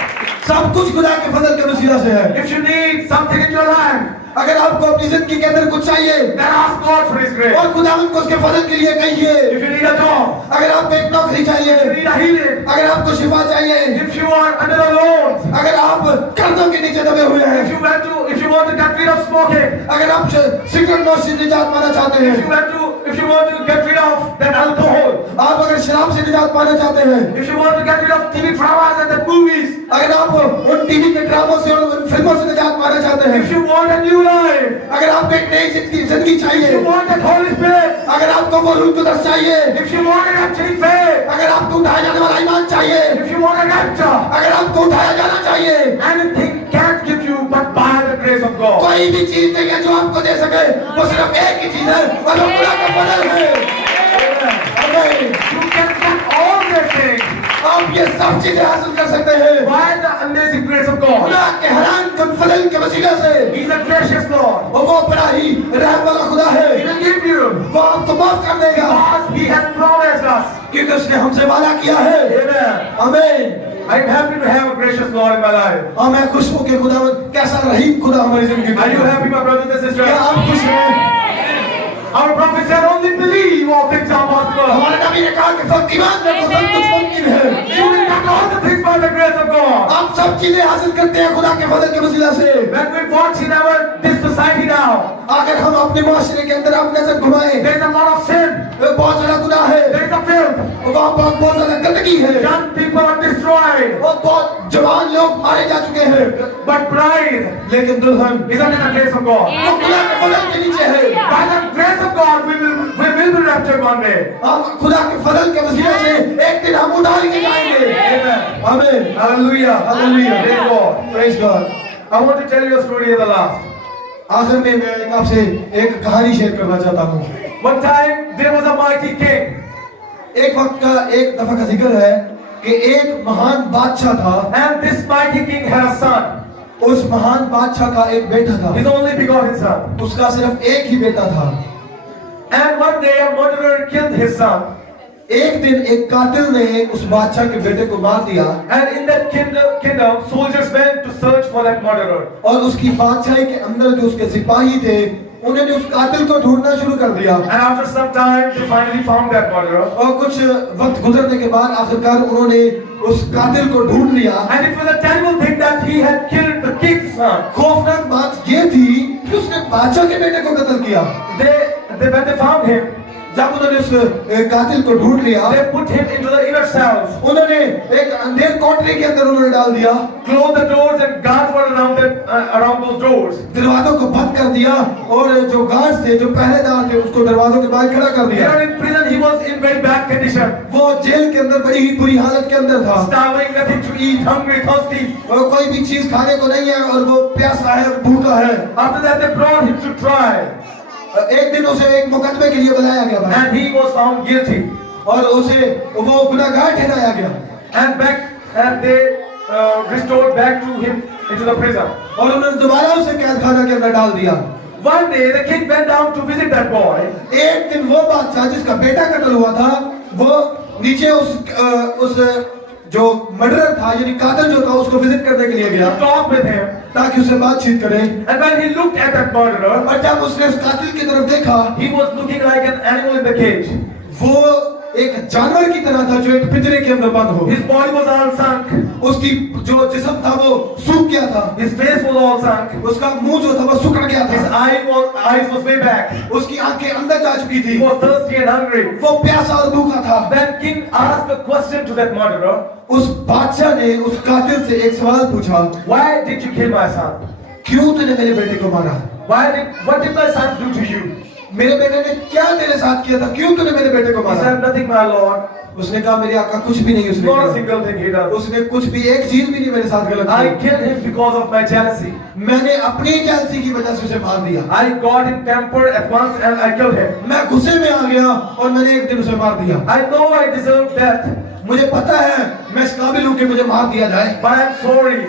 सब कुछ खुदा के फजल के वसीला से है। If you need something in your life, अगर आपको अपनी जिंदगी के अंदर कुछ चाहिए then ask God for His grace. और खुदा को उसके फजल के लिए कहिए। If you need a job, अगर आपको एक नौकरी चाहिए, if you need a healing, अगर आपको शिफा चाहिए, if you are under the loans, अगर आप कर्जों के नीचे दबे हुए हैं, if you want to get rid of smoking, अगर आप सिगरेट नोश से निजात पाना चाहते हैं, if you want to get rid of that alcohol, आप अगर शराब से निजात पाना चाहते हैं, if you want to get rid of TV dramas and the movies, अगर आप उन टीवी के ड्रामों से और उन फिल्मों से निजात पाना चाहते हैं, if you want a new life, अगर आपको एक नई जिंदगी if चाहिए, you want that Holy Spirit, अगर आपको वो रूह कुदस चाहिए, if you want an changed faith, अगर आपको उठाया जाने वाला ईमान चाहिए, if you want a rapture, अगर आपको उठाया जाना चाहिए, anything can't give you but by the grace of God. कोई भी चीज नहीं है जो आपको दे सके, वो सिर्फ एक ही चीज है, और वो खुदा का फजल है। आमीन। You can get all these things आप ये सब चीजें हासिल कर सकते हैं by the amazing grace of God. खुदा के हैरान कन फजल के वसीले से। He's a gracious Lord. और वो बड़ा ही रहम वाला खुदा He है, will give you वो आपको माफ कर देगा because He has promised us. क्योंकि उसने हमसे वादा किया है। Amen. आमीन। I'm happy to have a gracious Lord in my life. और मैं खुश हूँ कि खुदा कैसा रहीम खुदा हमारी जिंदगी में Are you है। happy, my brothers and sisters? क्या आप खुश हैं? Our prophet said, only believe all things are possible. हमारे नबी ने कहा कि फक्त ईमान में तो सब कुछ मुमकिन है। You will get all the things by the grace of God. आप सब चीजें हासिल करते हैं खुदा के फजल के वसीला से। When we watch in this society now, अगर हम अपने माशरे के अंदर आप नजर घुमाएं, there is a lot of sin, बहुत ज्यादा गुनाह है, there is a filth, वहाँ बहुत ज्यादा गंदगी है, young people are destroyed, और बहुत जवान लोग मारे जा चुके हैं, but bride लेकिन दुल्हन is under the grace of God. वो खुदा के फजल के नीचे है। By the grace of God, we will be raptured one day. हम खुदा के फजल के वसीले से एक दिन हम उठा लिए जाएंगे। Amen. आमीन। Hallelujah. Hallelujah. Praise God. Praise God। I want to tell you a story at the last. आखिर में मैं आपसे एक कहानी शेयर करना चाहता हूँ। One time there was a mighty king, एक वक्त का एक दफा का जिक्र है कि एक महान बादशाह था। and this mighty king had a son, उस महान बादशाह का एक बेटा था, his only begotten son. उसका सिर्फ एक ही बेटा था। And one day a murderer killed his son, एक दिन एक कातिल ने उस बादशाह के बेटे को मार दिया and in that kingdom, soldiers went to search for that murderer. और उसकी बादशाही के अंदर जो उसके सिपाही थे उन्होंने उस कातिल को ढूंढना शुरू कर दिया। And after some time, they finally found that murderer. और कुछ वक्त गुजरने के बाद आखिरकार उन्होंने उस कातिल को ढूंढ लिया। And it was a terrible thing that he had killed the king's son. खौफनाक बात ये थी कि उसने बादशाह के बेटे को कत्ल किया। When they found him, जब उन्होंने उस कातिल को ढूंढ लिया, they put him into the inner cells, उन्होंने एक अंधेर कोठरी के अंदर उन्होंने डाल दिया, closed the doors, and guards were around those doors. दरवाजों को बंद कर दिया और जो गार्ड्स थे, जो पहरेदार थे, उसको दरवाजों के बाहर खड़ा कर दिया। Here in prison, he was in very bad condition, वो जेल के अंदर बड़ी ही बुरी हालत के अंदर था। starving, nothing to eat, hungry, thirsty. और कोई भी चीज खाने को नहीं है और वो प्यासा है, भूखा है। After that, they brought him to trial, एक दिन उसे एक मुकदमे के लिए बुलाया गया भाई, and he was found guilty. और उसे वो गुनहगार ठहराया गया And they restored back to him into the prison. और उन्होंने दोबारा उसे कैदखाना के अंदर डाल दिया। One day, the king went down to visit that boy. एक दिन वो बादशाह जिसका बेटा कत्ल हुआ था, वो नीचे उस जो मर्डरर था यानी कातिल जो था उसको विजिट करने के लिए गया To talk with him. ताकि उससे बातचीत करे। And when he looked at that murderer, और जब उसने उस कातिल की तरफ देखा, he was looking like an animal in the cage. वो एक जानवर की तरह था जो एक पिंजरे के अंदर बंद हो। His body was all sunk. उसकी जो जिस्म था वो सूख गया था। His face was all sunk. उसका मुंह जो था वो सिकुड़ गया His था। eyes was way back. उसकी आंखें अंदर जा चुकी थी। He was thirsty and hungry. वो प्यासा और भूखा था। Then king asked a question to that murderer. उस बादशाह ने उस कातिल से एक सवाल पूछा, Why did you kill my son? क्यों तूने मेरे बेटे को मारा? What did my son do to you? मेरे बेटे ने क्या तेरे साथ किया था, क्यों तूने मेरे बेटे को He मारा? said, nothing, my Lord. उसने कहा मेरे आका कुछ भी नहीं उसने Not a किया। single thing he done. उसने कुछ भी एक चीज भी नहीं मेरे साथ गलत I की। killed him because of my jealousy. मैंने अपनी जेलसी की वजह से उसे मार दिया। I got in temper at once and I killed him. मैं गुस्से में आ गया और मैंने एक दिन उसे मार दिया। I know I deserve death, मुझे पता है मैं इस काबिल हूँ कि मुझे मार दिया जाए, but I'm sorry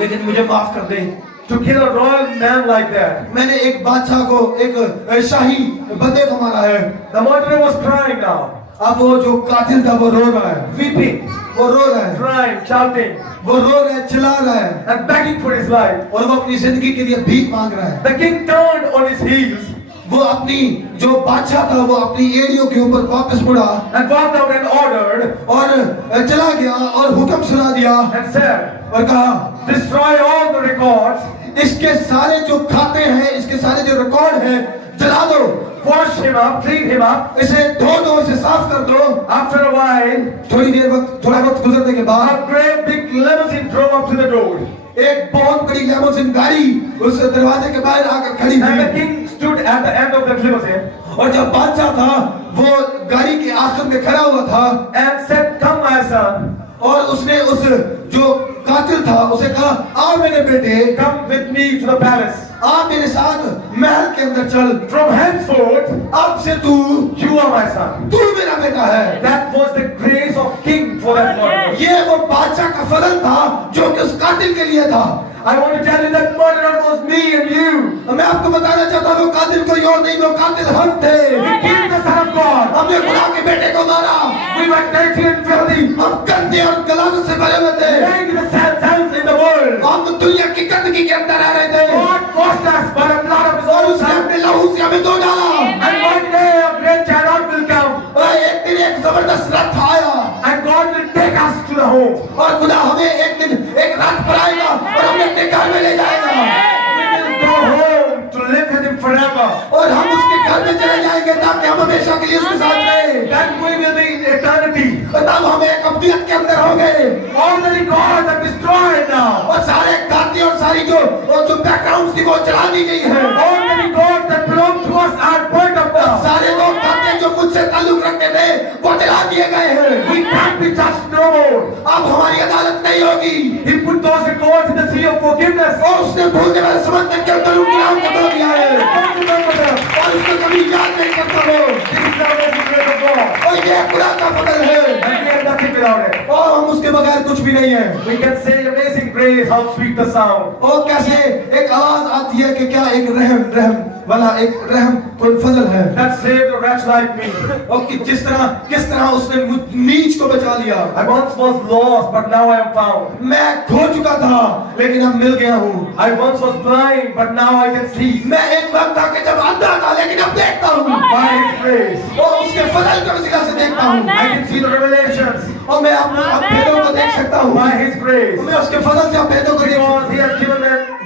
लेकिन मुझे माफ कर दे। to kill a royal man like that. मैंने एक बादशाह को, एक शाही बंदे को मारा है। The murderer was crying now, अब वो जो कातिल था वो रो रहा है, weeping, वो रो रहा है, crying, shouting, वो रो रहा है, चिल्ला रहा है, and begging for his life. और वो अपनी जिंदगी के लिए भीख मांग रहा है। The king turned on his heels वो अपनी जो बादशाह था वो अपनी एड़ियों के ऊपर वापस मुड़ा and walked out and ordered और चला गया और हुक्म सुना दिया and said, और कहा destroy all the records, इसके सारे जो खाते हैं, इसके सारे जो रिकॉर्ड हैं जला दो, wash him up, clean him up. इसे धो दो, इसे साफ कर दो। After a while, थोड़ा वक्त गुजरने के बाद a great big limousine drove up to the door, एक बहुत बड़ी लेमोजिन गाड़ी उस दरवाजे के बाहर आकर खड़ी and the हुई, king stood at the end of the limousine और जब बादशाह था वो गाड़ी के आखिर में खड़ा हुआ था and said, come my son, और उसने उस जो कातिल था उसे कहा आ मेरे बेटे, come with me to the palace. आ मेरे साथ महल के अंदर चल, From henceforth, अब से तू you are my son. तू मेरा बेटा है। That was the grace of king for that murderer. ये वो बादशाह का फजल था जो कि उस कातिल के लिए था। I want to tell you that murderer was me and you. मैं आपको बताना चाहता हूँ कातिल कोई और नहीं, वो कातिल हम थे। We killed the son of God. हमने खुदा के बेटे को मारा। We were dirty and filthy. हम गंदे और गलाजों से भरे हुए थे। Lying in the cells in the world. हम दुनिया की गंदगी के अंदर रह रहे थे God washed us by the blood of his और own उसने son. अपने लहू से हमें धो डाला। And one day a great chariot will come. और एक दिन एक जबरदस्त रथ आया And God will take us to the home. और खुदा हमें एक दिन एक रथ पर आएगा और हमें अपने घर में ले जाएगा We will go home to live with him forever. और हम उसके घर में चले जाएंगे ताकि हम हमेशा के लिए उसके साथ रहें। Then we will be in eternity. और तब हम एक अब्दियत के अंदर होंगे All the records are destroyed now. और सारे खाते और सारी जो बैकग्राउंड थी वो चला दी गई है। All the records that belong to us are burnt up now. सारे लोग खाते जो मुझसे ताल्लुक रखते थे वो जला दिए गए हैं। We can't be judged no more. अब हमारी अदालत नहीं होगी He put those records in the sea of forgiveness. और उसने भूलने वाले समंदर के अंदर उनके नाम को धो दिया है Don't remember them. और उसको कभी याद नहीं करता वो। This is the amazing grace of God. और ये खुदा का फजल है And we are nothing without it. और हम उसके बगैर कुछ भी नहीं है। We can say amazing grace, how sweet the sound. और कैसे एक आवाज आती है कि क्या एक रहम वाला एक रहम कोई फजल है That saved a wretch like me. और कि किस तरह उसने नीच को बचा लिया। I once was lost, but now I am found. मैं खो चुका था लेकिन अब मिल गया हूँ। I once was blind, but now I can see. मैं एक वक्त था कि जब अंधा था लेकिन अब देखता हूँ By His grace, और उसके फजल के वसीला से देखता हूँ I can see the revelations. और मैं अब भेदों को देख सकता हूँ। By His grace, मैं उसके फजल से अब भेदों को देख सकता हूँ because He has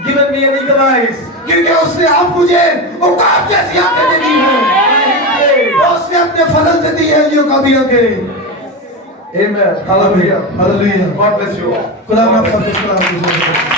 given me an eagle eyes. क्योंकि उसने अब मुझे औकात जैसी आंखें दे दी है और उसने अपने फजल से दी है ये कभी आंखें। Amen. Hallelujah. Hallelujah. God bless you all. खुदा आप सबको सलाम दीजिए।